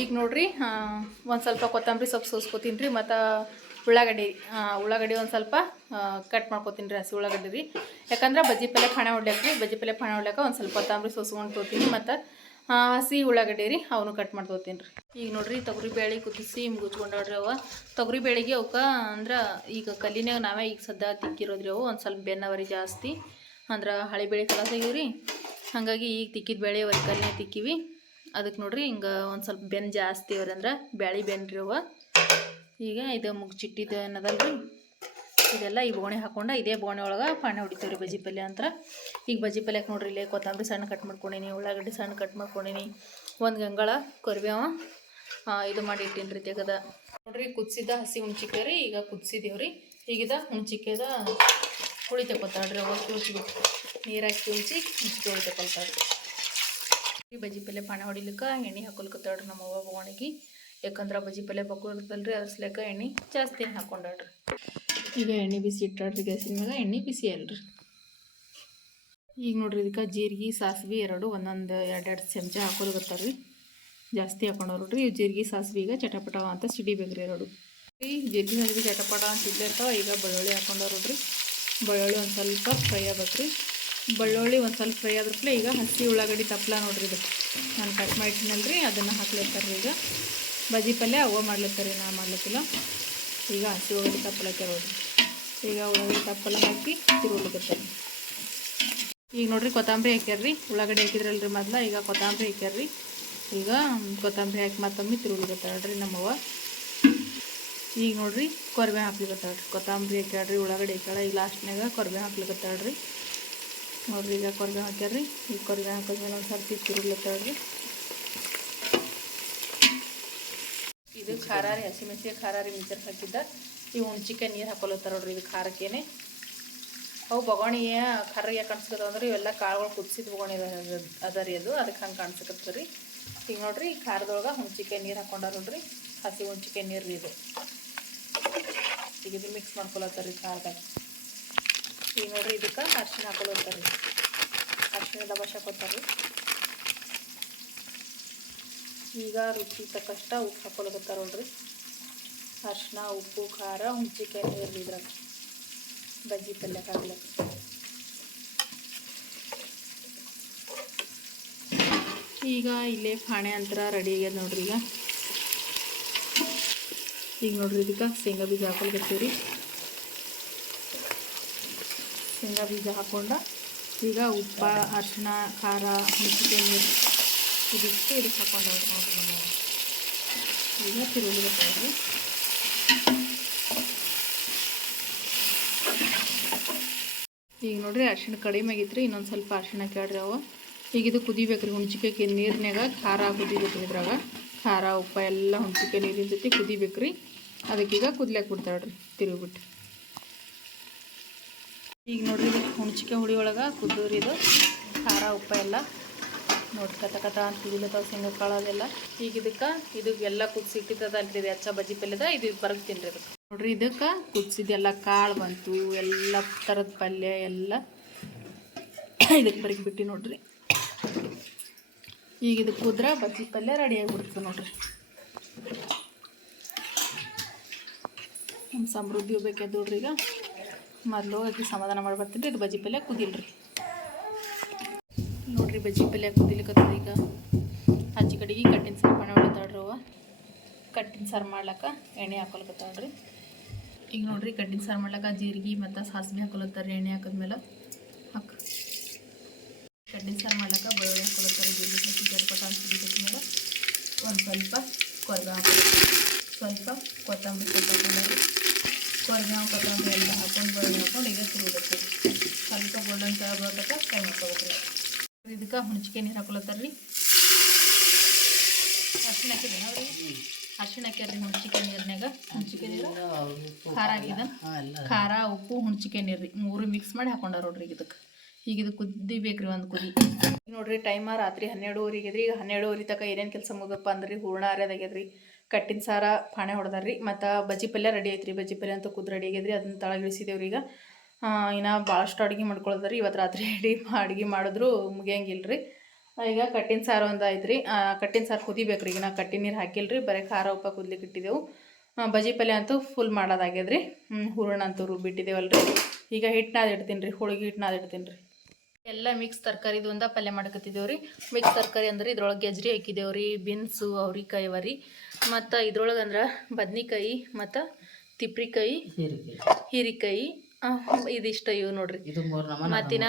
ಈಗ ನೋಡ್ರಿ ಒಂದು ಸ್ವಲ್ಪ ಕೊತ್ತಂಬರಿ ಸೊಪ್ಪು ಸೋಸ್ಕೊತೀನಿ ರೀ ಮತ್ತು ಉಳ್ಳಾಗಡ್ಡಿ ಉಳ್ಳಾಗಡ್ಡಿ ಒಂದು ಸ್ವಲ್ಪ ಕಟ್ ಮಾಡ್ಕೊತೀನಿ ರೀ ಹಸಿ ಉಳ್ಳಾಗಡ್ಡಿ ರೀ. ಯಾಕಂದ್ರೆ ಬಜ್ಜಿ ಪಲ್ಯ ಖಾಣೆ ಹೊಡ್ಲಕ್ಕೆ ರೀ, ಬಜ್ಜಿ ಪಲ್ಯ ಖಾಣೆ ಹೊಡ್ಲಿಕ್ಕೆ ಒಂದು ಸ್ವಲ್ಪ ಕೊತ್ತಂಬರಿ ಸೋಸ್ಕೊಂಡು ತೊಗೊತೀನಿ ಮತ್ತು ಹಸಿ ಉಳ್ಳಾಗಡ್ಡಿ ರೀ ಅವನು ಕಟ್ ಮಾಡಿ ತೊಗೋತೀನಿ ರೀ. ಈಗ ನೋಡ್ರಿ ತೊಗರಿ ಬೇಳೆ ಕುದಿಸಿ ಮುಗಿಸ್ಕೊಂಡವ್ರಿ ಅವ ತೊಗರಿ ಬೇಳೆಗೆ ಅವಕ್ಕೆ ಅಂದ್ರೆ ಈಗ ಕಲ್ಲಿನಾಗ ನಾವೇ ಈಗ ಸದ್ದ ತಿಕ್ಕಿರೋದ್ರಿ ಅವು ಒಂದು ಸ್ವಲ್ಪ ಬೆನ್ನವರಿ ಜಾಸ್ತಿ, ಅಂದ್ರೆ ಹಳೆ ಬೇಳೆ ಕಲಸ ರೀ ಹಾಗಾಗಿ ಈಗ ತಿಕ್ಕಿದ ಬೇಳೆ ಅವ್ರ ತಿಕ್ಕಿವಿ. ಅದಕ್ಕೆ ನೋಡ್ರಿ ಹಿಂಗೆ ಒಂದು ಸ್ವಲ್ಪ ಬೆನ್ನು ಜಾಸ್ತಿ ಅವ್ರಿ ಅಂದ್ರೆ, ಬ್ಯಾಳಿ ಬೆನ್ರಿ ಅವ ಈಗ ಇದು ಮುಗ್ಚಿಟ್ಟಿದ್ದು ಏನದಲ್ರಿ ಇದೆಲ್ಲ ಈ ಬೋಣೆ ಹಾಕೊಂಡು ಇದೇ ಬೋಣೆ ಒಳಗೆ ಪಾಣೆ ಹೊಡಿತೀವಿ ರೀ ಬಜ್ಜಿ ಪಲ್ಯ ಅಂತ ಈಗ ಬಜ್ಜಿ ಪಲ್ಯಕ್ಕೆ ನೋಡ್ರಿ ಇಲ್ಲೇ ಕೊತ್ತಂಬರಿ ಸಣ್ಣ ಕಟ್ ಮಾಡ್ಕೊಂಡಿನಿ, ಉಳ್ಳಾಗಡ್ಡಿ ಸಣ್ಣ ಕಟ್ ಮಾಡ್ಕೊಂಡಿನಿ, ಒಂದು ಗಂಗಳ ಕೊರಿಬೇವ. ಇದು ಮಾಡಿ ಇಟ್ಟೀನಿ ರೀ ತೆಗದ. ನೋಡ್ರಿ ಕುದಿಸಿದ ಹಸಿ ಹುಣ್ಚಿಕಾಯಿ ರೀ, ಈಗ ಕುದಿಸಿದೇವ್ರಿ. ಈಗಿದ ಹುಣ್ಚಿಕಾಯ್ದ ಹುಳಿ ತಗೊತಾಳ್ರಿ ಅವಾಗ ಕಿವುಚ್ಬಿಟ್ಟು ನೀರು ಹಾಕಿ ಕಿವುಚಿ ಹುಣ್ಚಿಕಾಯಿ ಹುಳಿ ತಗೊಳ್ತಾಳ್ರಿ ಈ ಬಜ್ಜಿ ಪಲ್ಯ ಪಾಣ ಹೊಡಿಲಿಕ್ಕೆ ಎಣ್ಣೆ ಹಾಕೊಲ್ಕತ್ತಾಳ್ರಿ ನಮ್ಮ ಅವ್ವ ಬೊಗಣಿಗೆ ಯಾಕಂದ್ರೆ ಬಜ್ಜಿ ಪಲ್ಯ ಇರ್ತಲ್ರಿ ಅದ್ರಸ್ಲೇಕ ಎಣ್ಣೆ ಜಾಸ್ತಿ ಹಾಕೊಂಡಾಡ್ರಿ ಈಗ ಎಣ್ಣೆ ಬಿಸಿ ಇಟ್ಟಾಡ್ರಿ ಗ್ಯಾಸಿನ ಮ್ಯಾಗ, ಎಣ್ಣೆ ಬಿಸಿ ಅಲ್ರಿ. ಈಗ ನೋಡ್ರಿ ಇದಕ್ಕೆ ಜೀರಿಗೆ, ಸಾಸಿವೆ ಎರಡು, ಒಂದೊಂದು ಎರಡೆರಡು ಚಮಚ ಹಾಕೋಲ್ಗತ್ತಾರ್ರಿ ಜಾಸ್ತಿ ಹಾಕೊಂಡವ್ರು ನೋಡ್ರಿ ಜೀರಿಗೆ, ಸಾಸಿವೆ ಈಗ ಚಟಪಟ ಅಂತ ಸಿಡಿಬೇಕ್ರಿ ಎರಡು. ಈ ಜೀರಿಗೆ ಸಾಸಿವೆ ಚಟಪಟ ಅಂತ ಇದ್ದಿರ್ತಾವ ಈಗ ಬೆಳ್ಳುಳ್ಳಿ ಹಾಕೊಂಡವ್ರು ನೋಡ್ರಿ. ಬೆಳ್ಳುಳ್ಳಿ ಒಂದು ಸ್ವಲ್ಪ ಫ್ರೈ ಆಗ್ಬೇಕ್ರಿ. ಬೆಳ್ಳುಳ್ಳಿ ಒಂದು ಸ್ವಲ್ಪ ಫ್ರೈ ಆದ್ರಪ್ಲೆ ಈಗ ಹಸಿ ಉಳ್ಳಾಗಡ್ಡಿ ತಪ್ಪಲ ನೋಡ್ರಿ ಇದು ನಾನು ಕಟ್ ಮಾಡಿಟ್ಟಿನಲ್ರಿ, ಅದನ್ನು ಹಾಕ್ಲಿರ್ತಾರ್ರಿ ಈಗ. ಬಜ್ಜಿ ಪಲ್ಯ ಅವ ಮಾಡ್ಲತ್ತಾರಿ ನಾ ಮಾಡ್ಲತ್ತಿಲ್ಲ. ಈಗ ಹಸಿ ಉಳ್ಳಾಗಡ್ಡಿ ತಪ್ಪಲಕ್ಕೆ ನೋಡ್ರಿ. ಈಗ ಉಳ್ಳಾಗಡ್ಡಿ ತಪ್ಪಲ ಹಾಕಿ ತಿರುಗ್ಲಿಕತ್ತಾರೆ ಈಗ ನೋಡ್ರಿ ಕೊತ್ತಂಬರಿ ಹಾಕ್ಯಾರ್ರಿ ಉಳ್ಳಾಗಡ್ಡಿ ಹಾಕಿದ್ರಲ್ರಿ ಮೊದ್ಲ, ಈಗ ಕೊತ್ತಂಬರಿ ಹಾಕ್ಯಾರ್ರಿ ಈಗ ಕೊತ್ತಂಬರಿ ಹಾಕಿ ಮತ್ತೊಮ್ಮೆ ತಿರುಗ್ಲಿಕತ್ತಾಳ್ರಿ ನಮ್ಮವ್ವ ಈಗ ನೋಡ್ರಿ ಕೊರ್ಬೆ ಹಾಕ್ಲಿಕತ್ತಾಳ್ರಿ ಕೊತ್ತಂಬರಿ ಹಾಕ್ಯಾಳ್ರಿ ಉಳ್ಳಾಗಡ್ಡಿ ಹಾಕ್ಯಾಳ. ಈಗ ಲಾಸ್ಟ್ನಾಗ ಕೊರ್ಬೆ ಹಾಕ್ಲಿಕತ್ತಾಳ್ರಿ ನೋಡ್ರಿ. ಈಗ ಕೊರ್ಬೆ ಹಾಕ್ಯಾರ್ರಿ ಈಗ ಕೊರ್ಬೆ ಹಾಕಿದ್ಮೇಲೆ ಒಂದು ಸರ್ತಿ ತಿರುಗ್ಲತ್ತಾಳ್ರಿ ಇದು ಖಾರ ರೀ ಹಸಿಮೆಣಸಿಗೆ ಖಾರ ರೀ ಮಿಕ್ಸರ್ ಹಾಕಿದ್ದ. ಈ ಹುಣ್ಚಿಕಾಯಿ ನೀರು ಹಾಕೊಲತ್ತಾರ ನೋಡ್ರಿ ಇದು ಖಾರಕ್ಕೇನೆ. ಅವು ಬೊಗಣಿ ಖಾರ ಯಾಕೆ ಕಾಣಿಸ್ಕತ್ತ ಅಂದ್ರೆ ಇವೆಲ್ಲ ಕಾಳುಗಳು ಕುದಿಸಿದ ಬೊಗಣಿ ಅದ- ರೀ ಅದು. ಅದಕ್ಕೆ ಹಂಗೆ ಕಾಣಿಸ್ಕತ್ತೆ ರೀ ಈಗ ನೋಡ್ರಿ ಖಾರದೊಳಗೆ ಹುಣ್ಚಿಕಾಯಿ ನೀರು ಹಾಕೊಂಡಾರ ನೋಡ್ರಿ. ಹಸಿ ಹುಣ್ಚಿಕಾಯಿ ನೀರು ರೀ ಇದು. ಈಗ ಇದು ಮಿಕ್ಸ್ ಮಾಡ್ಕೊಳತ್ತಾರ ರೀ ಖಾರದಾಗ. ಈಗ ನೋಡ್ರಿ ಇದಕ್ಕೆ ಅರ್ಶಿನ ಹಾಕೊಳತ್ತಾರ ರೀ. ಅರ್ಶಿಣ ದಬಾಶ್ ಹಾಕೋತಾರ ರೀ. ಈಗ ರುಚಿ ತಕ್ಕಷ್ಟ ಉಪ್ಪು ಹಾಕೊಳಕತ್ತಾರ ನೋಡ್ರಿ. ಅರ್ಶಿನ ಉಪ್ಪು, ಖಾರ ಹುಣ್ಚಿಕಾಯಿ ಇರಲಿ ಇದ್ರಾಗ. ಬಜ್ಜಿ ಪಲ್ಯ ಹಾಕ್ಲಕ್ಕ. ಈಗ ಇಲ್ಲೇ ಫಾಣೆ ಅಂತರ ರೆಡಿ ಆಗ್ಯದ ನೋಡ್ರಿ ಈಗ. ಈಗ ನೋಡ್ರಿ ಇದಕ್ಕೆ ಶೇಂಗಾ ಬೀಜ ಹಾಕೊಳ್ಕತ್ತೀವಿ ರೀ ಶೇಂಗಾ ಬೀಜ ಹಾಕೊಂಡ ಈಗ ಉಪ್ಪು ಅರ್ಶಿನ ಖಾರ ಹುಣ್ಚಿಕಾಯಿ ಇದಿಷ್ಟು ಇದಕ್ಕೆ ಹಾಕೊಂಡು ನೋಡ್ರಿ ನಮ್ಮ ಈಗ ತಿರುಗಿ ಈಗ ನೋಡ್ರಿ ಅರ್ಶಿಣ ಕಡಿಮೆ ಆಗಿತ್ರಿ ಇನ್ನೊಂದು ಸ್ವಲ್ಪ ಅರ್ಶಿಣ ಕೇಳ್ರಿ ಅವು. ಈಗ ಇದು ಕುದಿಬೇಕ್ರಿ ಹುಣ್ಚಿಕಾಯಿ ನೀರಿನಾಗ ಖಾರ ಕುದಿಬೇಕ್ರಿ ಇದ್ರಾಗ. ಖಾರ, ಉಪ್ಪ ಎಲ್ಲ ಹುಣ್ಚಿಕಾಯಿ ನೀರಿನ ಜೊತೆ ಕುದಿಬೇಕ್ರಿ ಅದಕ್ಕೀಗ ಕುದ್ಲಾಕ್ ಬಿಡ್ತಾಳ್ರಿ, ತಿರುಗಿಬಿಟ್ಟು. ಈಗ ನೋಡ್ರಿ ಇದು ಹುಣ್ಚಿಕಾಯಿ ಹುಳಿ ಒಳಗೆ ಕುದ್ದೂರಿ ಇದು ಖಾರ, ಉಪ್ಪ ಎಲ್ಲ ನೋಡ್ರಿ ಕತ ಕತ ಅಂತ ಕುದಿಲತ್ತಾವ ಶೇಂಗಾ ಕಾಳು ಅದೆಲ್ಲ ಈಗ ಇದಕ್ಕೆ ಇದಕ್ಕೆ ಎಲ್ಲ ಕುದಿಸಿ ಇಟ್ಟಿದ್ದಲ್ರಿ ಇದು ಅಚ್ಚ ಬಜ್ಜಿ ಪಲ್ಯದ, ಇದು ಬರ್ಗ್ತೀನಿ ರೀ ಅದಕ್ಕೆ ನೋಡ್ರಿ, ಇದಕ್ಕೆ ಕುದಿಸಿದೆಲ್ಲ ಕಾಳು ಬಂತು, ಎಲ್ಲ ಥರದ ಪಲ್ಯ, ಎಲ್ಲ ಇದಕ್ಕೆ ಬರಗಿಬಿಟ್ಟು ನೋಡ್ರಿ. ಈಗ ಇದಕ್ಕೆ ಕುದ್ರೆ ಬಜ್ಜಿ ಪಲ್ಯ ರೆಡಿ ಆಗಿಬಿಡ್ತದೆ ನೋಡ್ರಿ. ನಮ್ಮ ಸಮೃದ್ಧಿ ಹೋಗ್ಬೇಕಾದ್ ನೋಡ್ರಿ ಈಗ. ಮೊದಲು ಹೋಗಿ ಸಮಾಧಾನ ಮಾಡಿ ಬರ್ತೀನಿ ಇದು ಬಜ್ಜಿ ಪಲ್ಯ ಕುದಿಲ್ರಿ. ನೋಡ್ರಿ ಬಜ್ಜಿ ಪಲ್ಯ ಕುದಿಲಿಕ್ಕತ್ತದ ಈಗ. ಹಚ್ಚಿ ಕಡೆಗೆ ಕಟ್ಟಿನ ಸಾರು ಹೊಡಿತಾಳ್ರಿ ಅವ ಕಟ್ಟಿನ ಸಾರು ಮಾಡ್ಲಕ್ಕ ಎಣ್ಣೆ ಹಾಕೊಲ್ಕತ್ತಾಳ್ರಿ ಈಗ ನೋಡ್ರಿ ಕಟ್ಟಿನ ಸಾರು ಮಾಡ್ಲಕ್ಕ ಜೀರಿಗೆ ಮತ್ತು ಸಾಸಿವೆ ಹಾಕೊಲತ್ತಾರೆ ಎಣ್ಣೆ ಹಾಕಿದ್ಮೇಲೆ ಹಾಕ. ಕಡ್ಡಿನ ಸಾರು ಮಾಡ್ಲಕ್ಕ ಬೆಳ್ಳುಳ್ಳಿ ಹಾಕೊಳತ್ತಾರೆ ಜೀರಿಗೆ ಜರ್ಪಟ ಮೇಲೆ ಒಂದು ಸ್ವಲ್ಪ ಕೊರ್ಗ ಸ್ವಲ್ಪ ಕೊತ್ತಂಬರಿ ಹಾಕೊಂಡ್ರಿ ಕೊರ್ಗ, ಕೊತ್ತಂಬರಿ ಎಲ್ಲ ಹಾಕೊಂಡು ಬೆಳ್ಳುಳ್ಳಿ ಹಾಕೊಂಡು ಈಗ ತಿರುಗಿರುತ್ತೆ ಸ್ವಲ್ಪ ಗೋಲ್ಡನ್ ಕಲರ್ ಬರ್ತಕ್ಕ ಫ್ರೈ ಮಾಡ್ಕೋಬೇಕ್ರಿ ಇದಕ್ಕೆ ಹುಣಚಿಕೆ ನೀರು ಹಾಕೊಳತ್ತಾರ್ರಿ ಅರ್ಶಿಣ ಹಾಕಿದ್ದೇನೆ ಅವ್ರಿ ಅರ್ಶಿಣ ಹಾಕ್ಯಾರ ರೀ ಹುಣ್ಚಿಕೆ ನೀರಿನಾಗ ಹುಣ್ಚಿಕೆ ನೀರು. ಖಾರ ಹಾಕಿದ ಖಾರ, ಉಪ್ಪು ಹುಣಚಿಕೆ ನೀರು ರೀ. ಮೂರು ಮಿಕ್ಸ್ ಮಾಡಿ ಹಾಕೊಂಡಾರ ನೋಡ್ರಿ ಇದಕ್ಕೆ ಈಗ ಇದು ಕುದಿಬೇಕ್ರಿ ಒಂದು ಕುದಿ. ನೋಡ್ರಿ ಟೈಮ ರಾತ್ರಿ ಹನ್ನೆರಡುವರೆಗೆ ರೀ ಈಗ ಹನ್ನೆರಡುವರೆ ತನಕ ಏನೇನು ಕೆಲಸ ಮುಗಪ್ಪ ಅಂದ್ರೆ? ಹೂರ್ಣ ಅರ್ಯದಾಗ್ಯದ್ರಿ ಕಟ್ಟಿನ ಸಾರ ಪಾಣೆ ಹೊಡೆದಾರ್ರಿ. ಮತ್ತು ಬಜ್ಜಿ ಪಲ್ಯ ರೆಡಿ ಐತ್ರಿ. ಬಜ್ಜಿ ಪಲ್ಯ ಅಂತ ಕುದ್ ರೆಡಿ ಆಗ್ಯದ್ರಿ ಅದನ್ನ ತಳಗಿಳಿಸಿದೇವ್ರಿ ಈಗ. ಇನ್ನು ಭಾಳಷ್ಟು ಅಡುಗೆ ಮಾಡ್ಕೊಳ್ತಾರೆ ಇವತ್ತು ರಾತ್ರಿ ಇಡೀ ಅಡುಗೆ ಮಾಡಿದ್ರು ಮುಗಿಯಂಗಿಲ್ಲ ರೀ ಈಗ ಕಟ್ಟಿನ ಸಾರು ಒಂದು ಐತ್ರಿ ಕಟ್ಟಿನ ಸಾರು ಕುದಿಬೇಕು ರೀ ಈಗ ನಾ ಕಟ್ಟಿನ ನೀರು ಹಾಕಿಲ್ರಿ. ಬರೀ ಖಾರ ಉಪ್ಪ ಕುದ್ಲಿಕ್ಕೆ ಇಟ್ಟಿದ್ದೆವು ಬಜಿ ಪಲ್ಯ ಅಂತೂ ಫುಲ್ ಮಾಡೋದಾಗ್ಯದ್ರಿ. ಹೂರಣ ಅಂತೂ ರುಬ್ಬಿಟ್ಟಿದ್ದೇವಲ್ರಿ ಈಗ ಹಿಟ್ಟು ಇಡ್ತೀನಿ ರೀ ಹೋಳಿಗೆ ಹಿಟ್ಟು ಇಡ್ತೀನಿ ರೀ ಎಲ್ಲ ಮಿಕ್ಸ್ ತರಕಾರಿದು ಒಂದು ಪಲ್ಯ ಮಾಡ್ಕೊತಿದ್ದೇವೆ ರೀ ಮಿಕ್ಸ್ ತರಕಾರಿ ಅಂದ್ರೆ ಇದ್ರೊಳಗೆ ಗೆಜ್ರಿ ಹಾಕಿದ್ದೇವೆ ರೀ ಬೀನ್ಸು ಅವ್ರಿಕಾಯಿ ಅವ ರೀ ಮತ್ತು ಇದ್ರೊಳಗೆ ಅಂದ್ರೆ ಬದ್ನಿಕಾಯಿ ಮತ್ತು ತಿಪ್ರಿಕಾಯಿ ಹೀರಿಕಾಯಿ ಇದಿಷ್ಟ ಇವು ನೋಡ್ರಿ. ಇದು ಮೂರು ನಮನ ಮತ್ತಿನ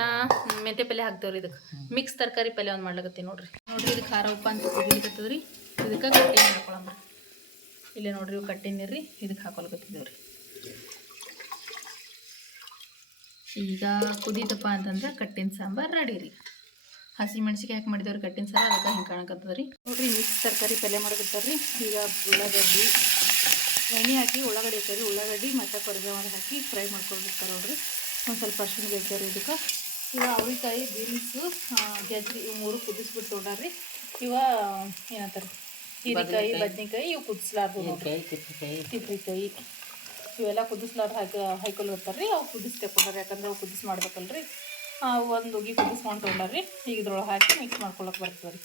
ಮೆಂತೆ ಪಲ್ಯ ಹಾಕ್ತೇವ್ರಿ ಇದಕ್ಕೆ ಮಿಕ್ಸ್ ತರಕಾರಿ ಪಲ್ಯ ಒಂದು ಮಾಡ್ಲಕತ್ತೀವಿ ನೋಡ್ರಿ. ನೋಡ್ರಿ ಇದು ಖಾರ ಉಪ್ಪ ಅಂತ ಕುದಿಲಿಕತ್ತದ್ರಿ ಇದಕ್ಕೆ ಕಟ್ಟಿ ನೀರು ಹಾಕೊಳಂಬ್ರಿ ಇಲ್ಲೇ ನೋಡ್ರಿ ಇವು ಕಟ್ಟಿ ನೀರ್ರಿ ಇದಕ್ಕೆ ಹಾಕೊಳಕತ್ತಿದ್ದೇವ್ರಿ ಈಗ ಕುದೀತಪ್ಪ ಅಂತಂದ್ರೆ ಕಟ್ಟಿನ ಸಾಂಬಾರು ರೆಡಿ ರೀ. ಹಸಿ ಮೆಣಸಿಗೆ ಹಾಕಿ ಮಾಡಿದೇವ್ರಿ ಕಟ್ಟಿನ ಸಾರು ಅದಕ್ಕೆ ಹಿಂಗೆ ಕಾಣಕತ್ತದ ರೀ ನೋಡ್ರಿ ಮಿಕ್ಸ್ ತರಕಾರಿ ಪಲ್ಯ ಮಾಡಕತ್ತಾರ ಈಗ ಉಳ್ಳಾಗಡ್ಡಿ ಎಣ್ಣೆ ಹಾಕಿ ಉಳ್ಳಾಗಡ್ಡಿ ಹಾಕಿರಿ ಉಳ್ಳಾಗಡ್ಡಿ ಮತ್ತು ಕೊರಿಬೇವು ಹಾಕಿ ಫ್ರೈ ಮಾಡ್ಕೊಳ್ಬಿಡ್ತಾರೆ ನೋಡ್ರಿ. ಒಂದು ಸ್ವಲ್ಪ ಅರ್ಶಿಣ ಬೇಕಾರಿ ಇದಕ್ಕೆ. ಇವ ಅವ್ರಿಕಾಯಿ ಬೀನ್ಸು ಗೆಜ್ರಿ ಇವು ಮೂರು ಕುದಿಸ್ಬಿಟ್ಟು ನೋಡ್ರಿ ಇವ ಏನಂತಾರೆ ಹೀರೆಕಾಯಿ ಬದ್ನೆಕಾಯಿ. ಇವು ಕುದಿಸ್ಲಾರ್ದು ತಿಪ್ರಿಕಾಯಿ ಇವೆಲ್ಲ ಕುದಿಸ್ಲಾರ್ದು ಹಾಕಿ ಹಾಕೊಳ್ತಾರೆ ರೀ ಅವು ಕುದಿಸ್ ತಗೊಂಡಾರ ಯಾಕಂದ್ರೆ ಅವು ಕುದಿಸ್ ಮಾಡ್ಬೇಕಲ್ರಿ. ಅವು ಒಂದು ಉಗಿ ಕುದಿಸ್ಕೊಂಡು ತೊಗೊಂಡಾರ್ರಿ ಈಗ ಇದ್ರೊಳಗೆ ಹಾಕಿ ಮಿಕ್ಸ್ ಮಾಡ್ಕೊಳಕ್ಕೆ ಬರ್ತದೆ ರೀ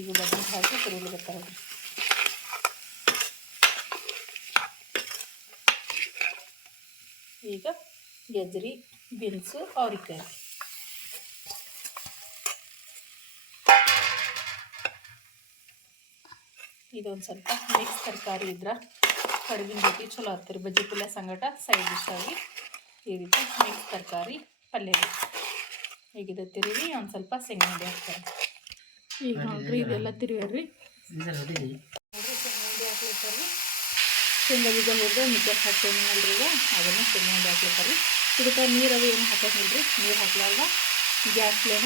ಈಗ ಬದ್ನೆಕಾಯಿ ಹಾಕಿ ಬರ್ತಾರೆ ರೀ ಈಗ ಗೆಜ್ರಿ ಬೀನ್ಸು ಅವ್ರಿಕಾಯಿ. ಇದೊಂದು ಸ್ವಲ್ಪ ಮಿಕ್ಸ್ ತರಕಾರಿ ಇದ್ರೆ ಕಡುಬಿನ ಜೊತೆ ಚಲೋ ಆಗ್ತದೆ. ಬಜ್ಜಿ ಪಲ್ಯ ಸಂಗಟ ಸೈಡ್ ಡಿಶ್ ಆಗಿ ಈ ರೀತಿ ಮಿಕ್ಸ್ ತರಕಾರಿ ಪಲ್ಯ. ಈಗಿದ ಈಗ ಇದು ತಿರುವಿ ಒಂದು ಸ್ವಲ್ಪ ಸೆಂಗಡಿ ಹಾಕ್ತಾರೆ ಈಗ ನೋಡ್ರಿ ಇದೆಲ್ಲ ತಿರುವ್ಯಾರ್ರಿ ಇದು ಹೊಡಿರಿ ನೋಡ್ರಿ ಶೇಂಗಾ ಹಿಂಡಿ ಹಾಕ್ಲಿರ್ತಾರೆ ರೀ ಶೇಂಗಾ ಬೀಜ ಹುರಿದು ಮಿಕ್ಸರ್ ಹಾಕ್ತೇನೆ ಅಲ್ರಿ ಅದನ್ನು ಶೇಂಗಾ ಹಿಂಡಿ ಹಾಕ್ಲಿರ್ತಾರೆ ರೀ ಇದಕ್ಕೆ ನೀರು ಅದು ಏನು ಹಾಕೋದಿಲ್ರಿ ನೀರು ಹಾಕ್ಲಾರ್ದ ಗ್ಯಾಸ್ ಫ್ಲೇಮ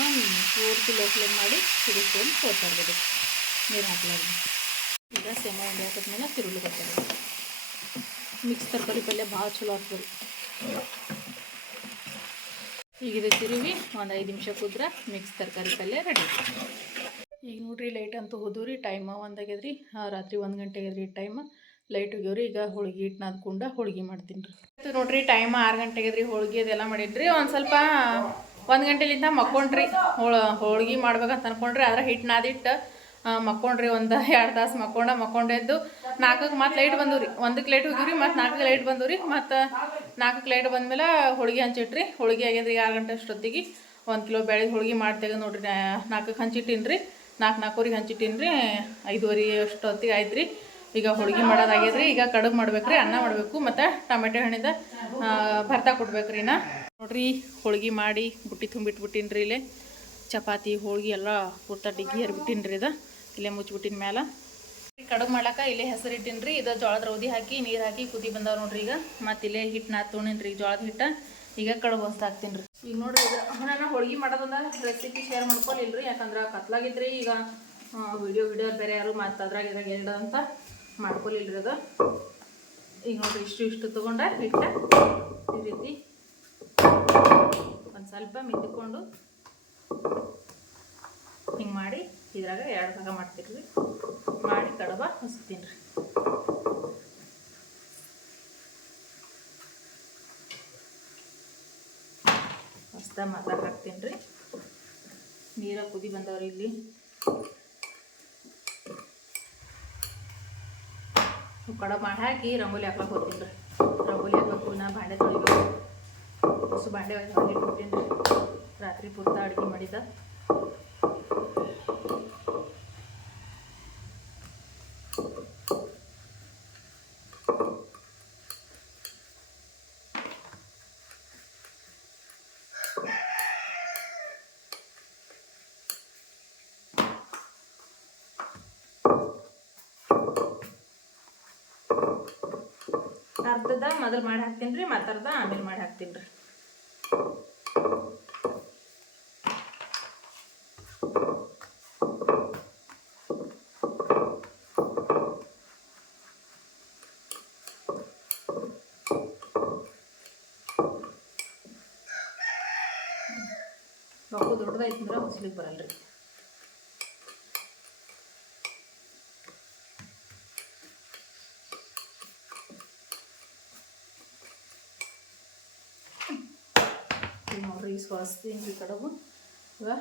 ಪೂರ್ತಿ ಲೋ ಫ್ಲೇಮ್ ಮಾಡಿ ಕುದಿಸ್ಕೊಂಡು ಹೋಗ್ತಾರೆ ಇರ್ಬೋದು ನೀರು ಹಾಕ್ಲಾರ್ದ. ಈಗ ಶೇಂಗಾ ಹಾಕಿದ ಹಾಕಿದ್ಮೇಲೆ ತಿರುಳು ಬರ್ತಾರೆ ಮಿಕ್ಸ್ ತರಕಾರಿ ಪಲ್ಯ ಭಾಳ ಚಲೋ ಆಗ್ತದೆ. ಈಗ ಇದು ತಿರುವಿ ಒಂದು ಐದು ನಿಮಿಷ ಕುದ್ರೆ ಮಿಕ್ಸ್ ತರಕಾರಿ ಪಲ್ಯ ರೆಡಿ ಈಗ ನೋಡ್ರಿ ಲೈಟ್ ಅಂತೂ ಹೋದ್ರಿ. ಟೈಮ ಒಂದಾಗ್ಯದ್ರಿ. ರಾತ್ರಿ ಒಂದು ಗಂಟೆ ಆಗ್ಯದ್ರಿ ಟೈಮ್ ಲೈಟ್ ಹೋಗ್ಯವ್ರಿ, ಈಗ ಹೋಳಿಗೆ ಹಿಟ್ಟು ನಾದ್ಕೊಂಡ ಹೋಳಿಗೆ ಮಾಡ್ತೀನಿ ರೀ. ನೋಡ್ರಿ ಟೈಮ್ ಆರು ಗಂಟೆಗೆ ರೀ ಹೋಳಿಗೆ ಅದೆಲ್ಲ ಮಾಡಿದ್ರಿ. ಒಂದು ಸ್ವಲ್ಪ ಒಂದು ಗಂಟೆಲಿಂದ ಮಕ್ಕೊಂಡ್ರಿ. ಹೋಳ, ಹೋಳಿಗೆ ಮಾಡ್ಬೇಕಂತ ಅನ್ಕೊಂಡ್ರಿ. ಆದ್ರೆ ಹಿಟ್ಟು ನಾದಿಟ್ಟು ಮಕ್ಕೊಂಡ್ರಿ. ಒಂದು ಎರಡು ತಾಸು ಮಕ್ಕೊಂಡ ಮಕ್ಕೊಂಡೆದ್ದು ನಾಲ್ಕಕ್ಕೆ ಮತ್ತೆ ಲೈಟ್ ಬಂದವ್ರಿ. ಒಂದಕ್ಕೆ ಲೈಟ್ ಹೋಗಿವ್ರಿ ಮತ್ತು ನಾಲ್ಕಕ್ಕೆ ಲೈಟ್ ಬಂದವ್ರಿ. ಮತ್ತು ನಾಲ್ಕಕ್ಕೆ ಲೈಟ್ ಬಂದಮೇಲೆ ಹೋಳಿಗೆ ಹಂಚಿಟ್ರಿ. ಹೋಳಿಗೆ ಆಗ್ಯದ್ರಿ ಆರು ಗಂಟೆ ಅಷ್ಟೊತ್ತಿಗೆ. ಒಂದು ಕಿಲೋ ಬೆಳೆ ಹೋಳಿಗೆ ಮಾಡ್ತೇವೆ ನೋಡ್ರಿ. ನಾಲ್ಕಕ್ಕೆ ಹಂಚಿಟ್ಟಿನಿ ರೀ ನಾಲ್ಕು ನಾಲ್ಕೂವರೆಗೆ ಹಂಚಿಟ್ಟಿನಿ ರೀ ಐದುವರೆ ಅಷ್ಟೊತ್ತಿಗೆ ಆಯ್ತು ರೀ ಈಗ ಹೋಳಿಗೆ ಮಾಡೋದಾಗ್ಯದ್ರಿ ಈಗ ಕಡುಬು ಮಾಡ್ಬೇಕ್ರಿ, ಅನ್ನ ಮಾಡಬೇಕು, ಮತ್ತು ಟೊಮೆಟೊ ಹಣ್ಣಿಂದ ಭರ್ತಾ ಕೊಡ್ಬೇಕು ರೀ ನಾ. ನೋಡ್ರಿ, ಹೋಳಿಗೆ ಮಾಡಿ ಬುಟ್ಟಿ ತುಂಬಿಟ್ಬಿಟ್ಟಿನಿ ರೀ ಇಲ್ಲೇ. ಚಪಾತಿ, ಹೋಳಿಗೆ ಎಲ್ಲ ಪೂರ್ತ ಡಿಗ್ಗಿ ಹರಿಬಿಟ್ಟಿನಿ ರೀ ಇದು. ಇಲ್ಲೇ ಮುಚ್ಚಿಬಿಟ್ಟಿನ ಮ್ಯಾಲ. ಕಡುಬು ಮಾಡ್ಲಾಕ ಇಲ್ಲೇ ಹೆಸರು ರೀ ಇದು ಜೋಳದ ರೌದಿ ಹಾಕಿ, ನೀರು ಹಾಕಿ ಕುದಿ ಬಂದಾವ ನೋಡ್ರಿ ಈಗ. ಮತ್ತು ಇಲ್ಲೇ ಹಿಟ್ಟು ನಾ ತೊಗೊಂಡಿನಿ ರೀ ಜೋಳದ ಹಿಟ್ಟ. ಈಗ ಕಡುಬು ಹೊಸ್ದು ಹಾಕ್ತೀನಿ ರೀ ಈಗ ನೋಡ್ರಿ, ಇದು ನಾನು ಹೋಳಿಗೆ ಮಾಡೋದಂದ್ರೆ ರೆಸಿಪಿ ಶೇರ್ ಮಾಡ್ಕೊಲಿಲ್ಲ ರೀ ಯಾಕಂದ್ರೆ ಕತ್ಲಾಗಿದ್ರಿ ಈಗ. ವಿಡಿಯೋ ವಿಡಿಯೋ ಬೇರೆ ಯಾರು ಮತ್ತು ಅದ್ರಾಗ ಇದ್ರಾಗ ಅಂತ ಮಾಡ್ಕೊಲಿಲ್ಲ ರೀ ಅದು ಈಗ ನೋಡ್ರಿ ಇಷ್ಟು ಇಷ್ಟು ತೊಗೊಂಡ ಹಿಟ್ಟ ಈ ರೀತಿ ಒಂದು ಸ್ವಲ್ಪ ಮಿದ್ದುಕೊಂಡು ಹಿಂಗೆ ಮಾಡಿ ಇದ್ರಾಗ ಎರಡು ಭಾಗ ಮಾಡ್ತೀರಿ. ರೀ ಮಾಡಿ ಕಡಬ ಹಸ್ತೀನಿ. ರೀ ಹೊಸ್ದ ಹಾಕ್ತೀನಿ ರೀ. ನೀರ ಕುದಿ ಬಂದವ್ರಿ ಇಲ್ಲಿ ಕಡಬ ಮಾಡಿ ಹಾಕಿ ರಂಗೋಲಿ ಹಾಕಕ್ಕೆ ಹೋಗ್ತೀನಿ ರೀ ರಂಗೋಲಿ ಹಾಕಬೇಕು ನಾ ಬಾಂಡೆ ತೊಳಿಬೇಕು. ಹೊಸ ಬಾಂಡೆ ಇಟ್ಬಿಟ್ಟಿನಿ ರೀ ರಾತ್ರಿ ಪೂರ್ತ ಅಡುಗೆ ಮಾಡಿದ್ದ. ಅರ್ಧದ ಮೊದಲು ಮಾಡಿ ಹಾಕ್ತೀನಿ ರೀ, ಮತ್ತು ಅರ್ಧ ಆಮೇಲೆ ಮಾಡಿ ಹಾಕ್ತೀನಿ ರೀ. ದೊಡ್ಡದೈತಂದ್ರೆ ಹೊಸ್ಲಿಕ್ಕೆ ಬರಲ್ಲ ರೀ ಈ ಸ್ವಸ್ತೀನಿ ಕಡಬು? ಈಗ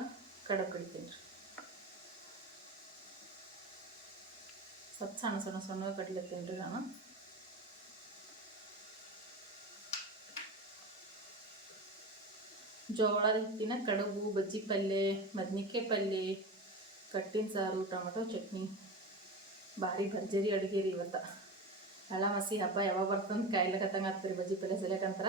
ಕಡಬು ಕಡಿತೀನಿ ರೀ ಸ್ವಲ್ಪ ಸಣ್ಣ ಸಣ್ಣ ಸಣ್ಣ ಕಡ್ಲತ್ತೀನಿ ರೀ ನಾನು ಜೋಳದ ಹಿಟ್ಟಿನ ಕಡುಬು, ಬಜ್ಜಿ ಪಲ್ಯ ಬದ್ನಿಕಾಯಿ ಪಲ್ಯ ಕಟ್ಟಿನ ಸಾರು, ಟೊಮೆಟೊ ಚಟ್ನಿ. ಭಾರಿ ಭರ್ಜರಿ ಅಡುಗೆ ರೀ ಇವತ್ತು. ಹಳ ಮಸಿ ಹಬ್ಬ ಯಾವಾಗ ಬರ್ತಂದು ಕಾಯ್ಲಕತ್ತಂಗೆ ಆಗ್ತದೆ ಬಜ್ಜಿ ಪಲ್ಯ ಸಲಿಯಕಂತ್ರ.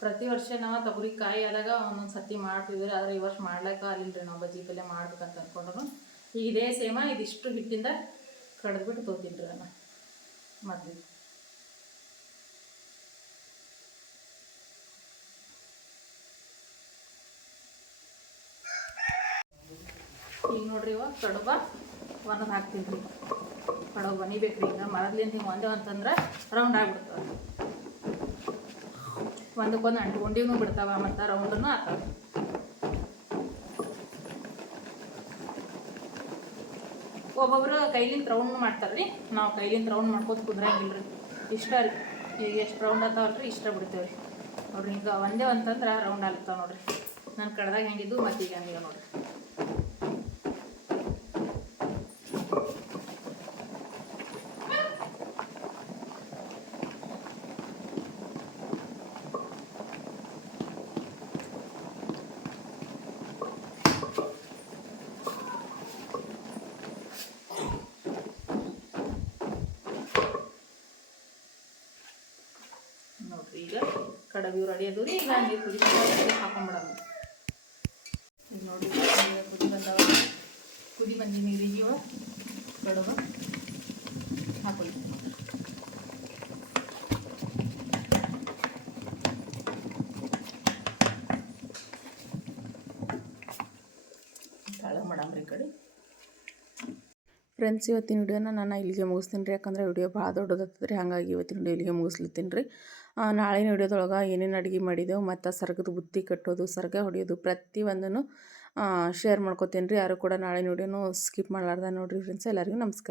ಪ್ರತಿ ವರ್ಷ ನಾವು ತೊಗರಿ ಕಾಯಿ ಆದಾಗ ಒಂದೊಂದು ಸತಿ ಮಾಡ್ತಿದ್ವಿ ಆದರೆ ಈ ವರ್ಷ ಮಾಡ್ಲಿಕ್ಕೆ ಅಲ್ಲಿಲ್ಲ ರೀ ನಾವು ಬಜ್ಜಿ ಪಲ್ಯ ಮಾಡ್ಬೇಕಂತ ಅಂದ್ಕೊಂಡ್ರು ಈಗ ಇದೇ ಸೇಮ ಇದಿಷ್ಟು ಹಿಟ್ಟಿಂದ ಕಡ್ದ್ಬಿಟ್ಟು ತೋತಿನ್ರಿ ಅದನ್ನು ನಾನು ಮೊದಲು ಈಗ ನೋಡ್ರಿ ಇವಾಗ ಕಡುಬ ಒಂದೊಂದು ಹಾಕ್ತೀನಿ ರೀ ಕಡುಬು ಬನಿಬೇಕು ರೀ ಈಗ ಮರದ್ಲಿಂದ ಹಿಂಗೆ ಒಂದೇ ಅಂತಂದ್ರೆ ರೌಂಡ್ ಆಗ್ಬಿಡ್ತವೆ ಒಂದಕ್ಕೊಂದು ಅಂಟ್ಕೊಂಡಿನೂ ಬಿಡ್ತಾವ ಮತ್ತು ರೌಂಡನ್ನು ಆಗ್ತಾವ ಒಬ್ಬೊಬ್ರು ಕೈಲಿಂದ ರೌಂಡ್ ಮಾಡ್ತಾರೆ ರೀ ನಾವು ಕೈಲಿಂದ ರೌಂಡ್ ಮಾಡ್ಕೋತ ಕುದ್ರಂಗಿಲ್ಲ ರೀ ಇಷ್ಟ ರೀ. ಈಗ ಎಷ್ಟು ರೌಂಡ್ ಆಗ್ತಾವಲ್ಲ ರೀ ಇಷ್ಟ ಬಿಡ್ತೇವೆ ರೀ ನೋಡ್ರಿ ಹಿಂಗೆ ಒಂದೇ ಅಂತಂದ್ರೆ ರೌಂಡ್ ಆಗ್ತಾವ ನೋಡ್ರಿ. ನನ್ನ ಕಡ್ದಾಗ ಹೆಂಗಿದ್ದು ಮತ್ತೀಗ ಹಂಗೆ ನೋಡ್ರಿ ಈಗ ಕಡಬಿ ರೆಡಿ ಅದು ರೀ ಈಗ ನೀರು ಕುದಿ ಹಾಕೊಂಡ್ಬಿಡೋಣ ಈಗ ನೋಡಿ ಕುದಿ ಬಂದವ. ಕುದಿ ಬಂದಿ ನೀರಿಗೆ ಇವ ಕಡಬ ಹಾಕೊಳ್ಳಿ. ಮಾಡಮ್ರಿ ಈ ಕಡೆ. ಫ್ರೆಂಡ್ಸ್ ಇವತ್ತಿನ ವಿಡಿಯೋನ ನಾನು ಇಲ್ಲಿಗೆ ಮುಗಿಸ್ತೀನಿ ರೀ. ಯಾಕಂದ್ರೆ ವಿಡಿಯೋ ಭಾಳ ದೊಡ್ಡದಾಗ್ತದೆ ರೀ. ಹಾಗಾಗಿ ಇವತ್ತಿನ ವಿಡಿಯೋ ಇಲ್ಲಿಗೆ ಮುಗಿಸ್ಲಿತ್ತೀನಿ ರೀ. ನಾಳಿನ ವಿಡಿಯೋದೊಳಗೆ ಏನೇನು ಅಡುಗೆ ಮಾಡಿದೆವು ಮತ್ತು ಸರ್ಗದ ಬುತ್ತಿ ಕಟ್ಟೋದು, ಸರ್ಗ ಹೊಡೆಯೋದು ಪ್ರತಿಯೊಂದನ್ನು ಶೇರ್ ಮಾಡ್ಕೋತೀನಿ ರೀ ಯಾರು ಕೂಡ ನಾಳಿನ ವಿಡಿಯೋನು ಸ್ಕಿಪ್ ಮಾಡಲಾರ್ದ ನೋಡಿರಿ ಫ್ರೆಂಡ್ಸ್ ಎಲ್ಲರಿಗೂ ನಮಸ್ಕಾರ.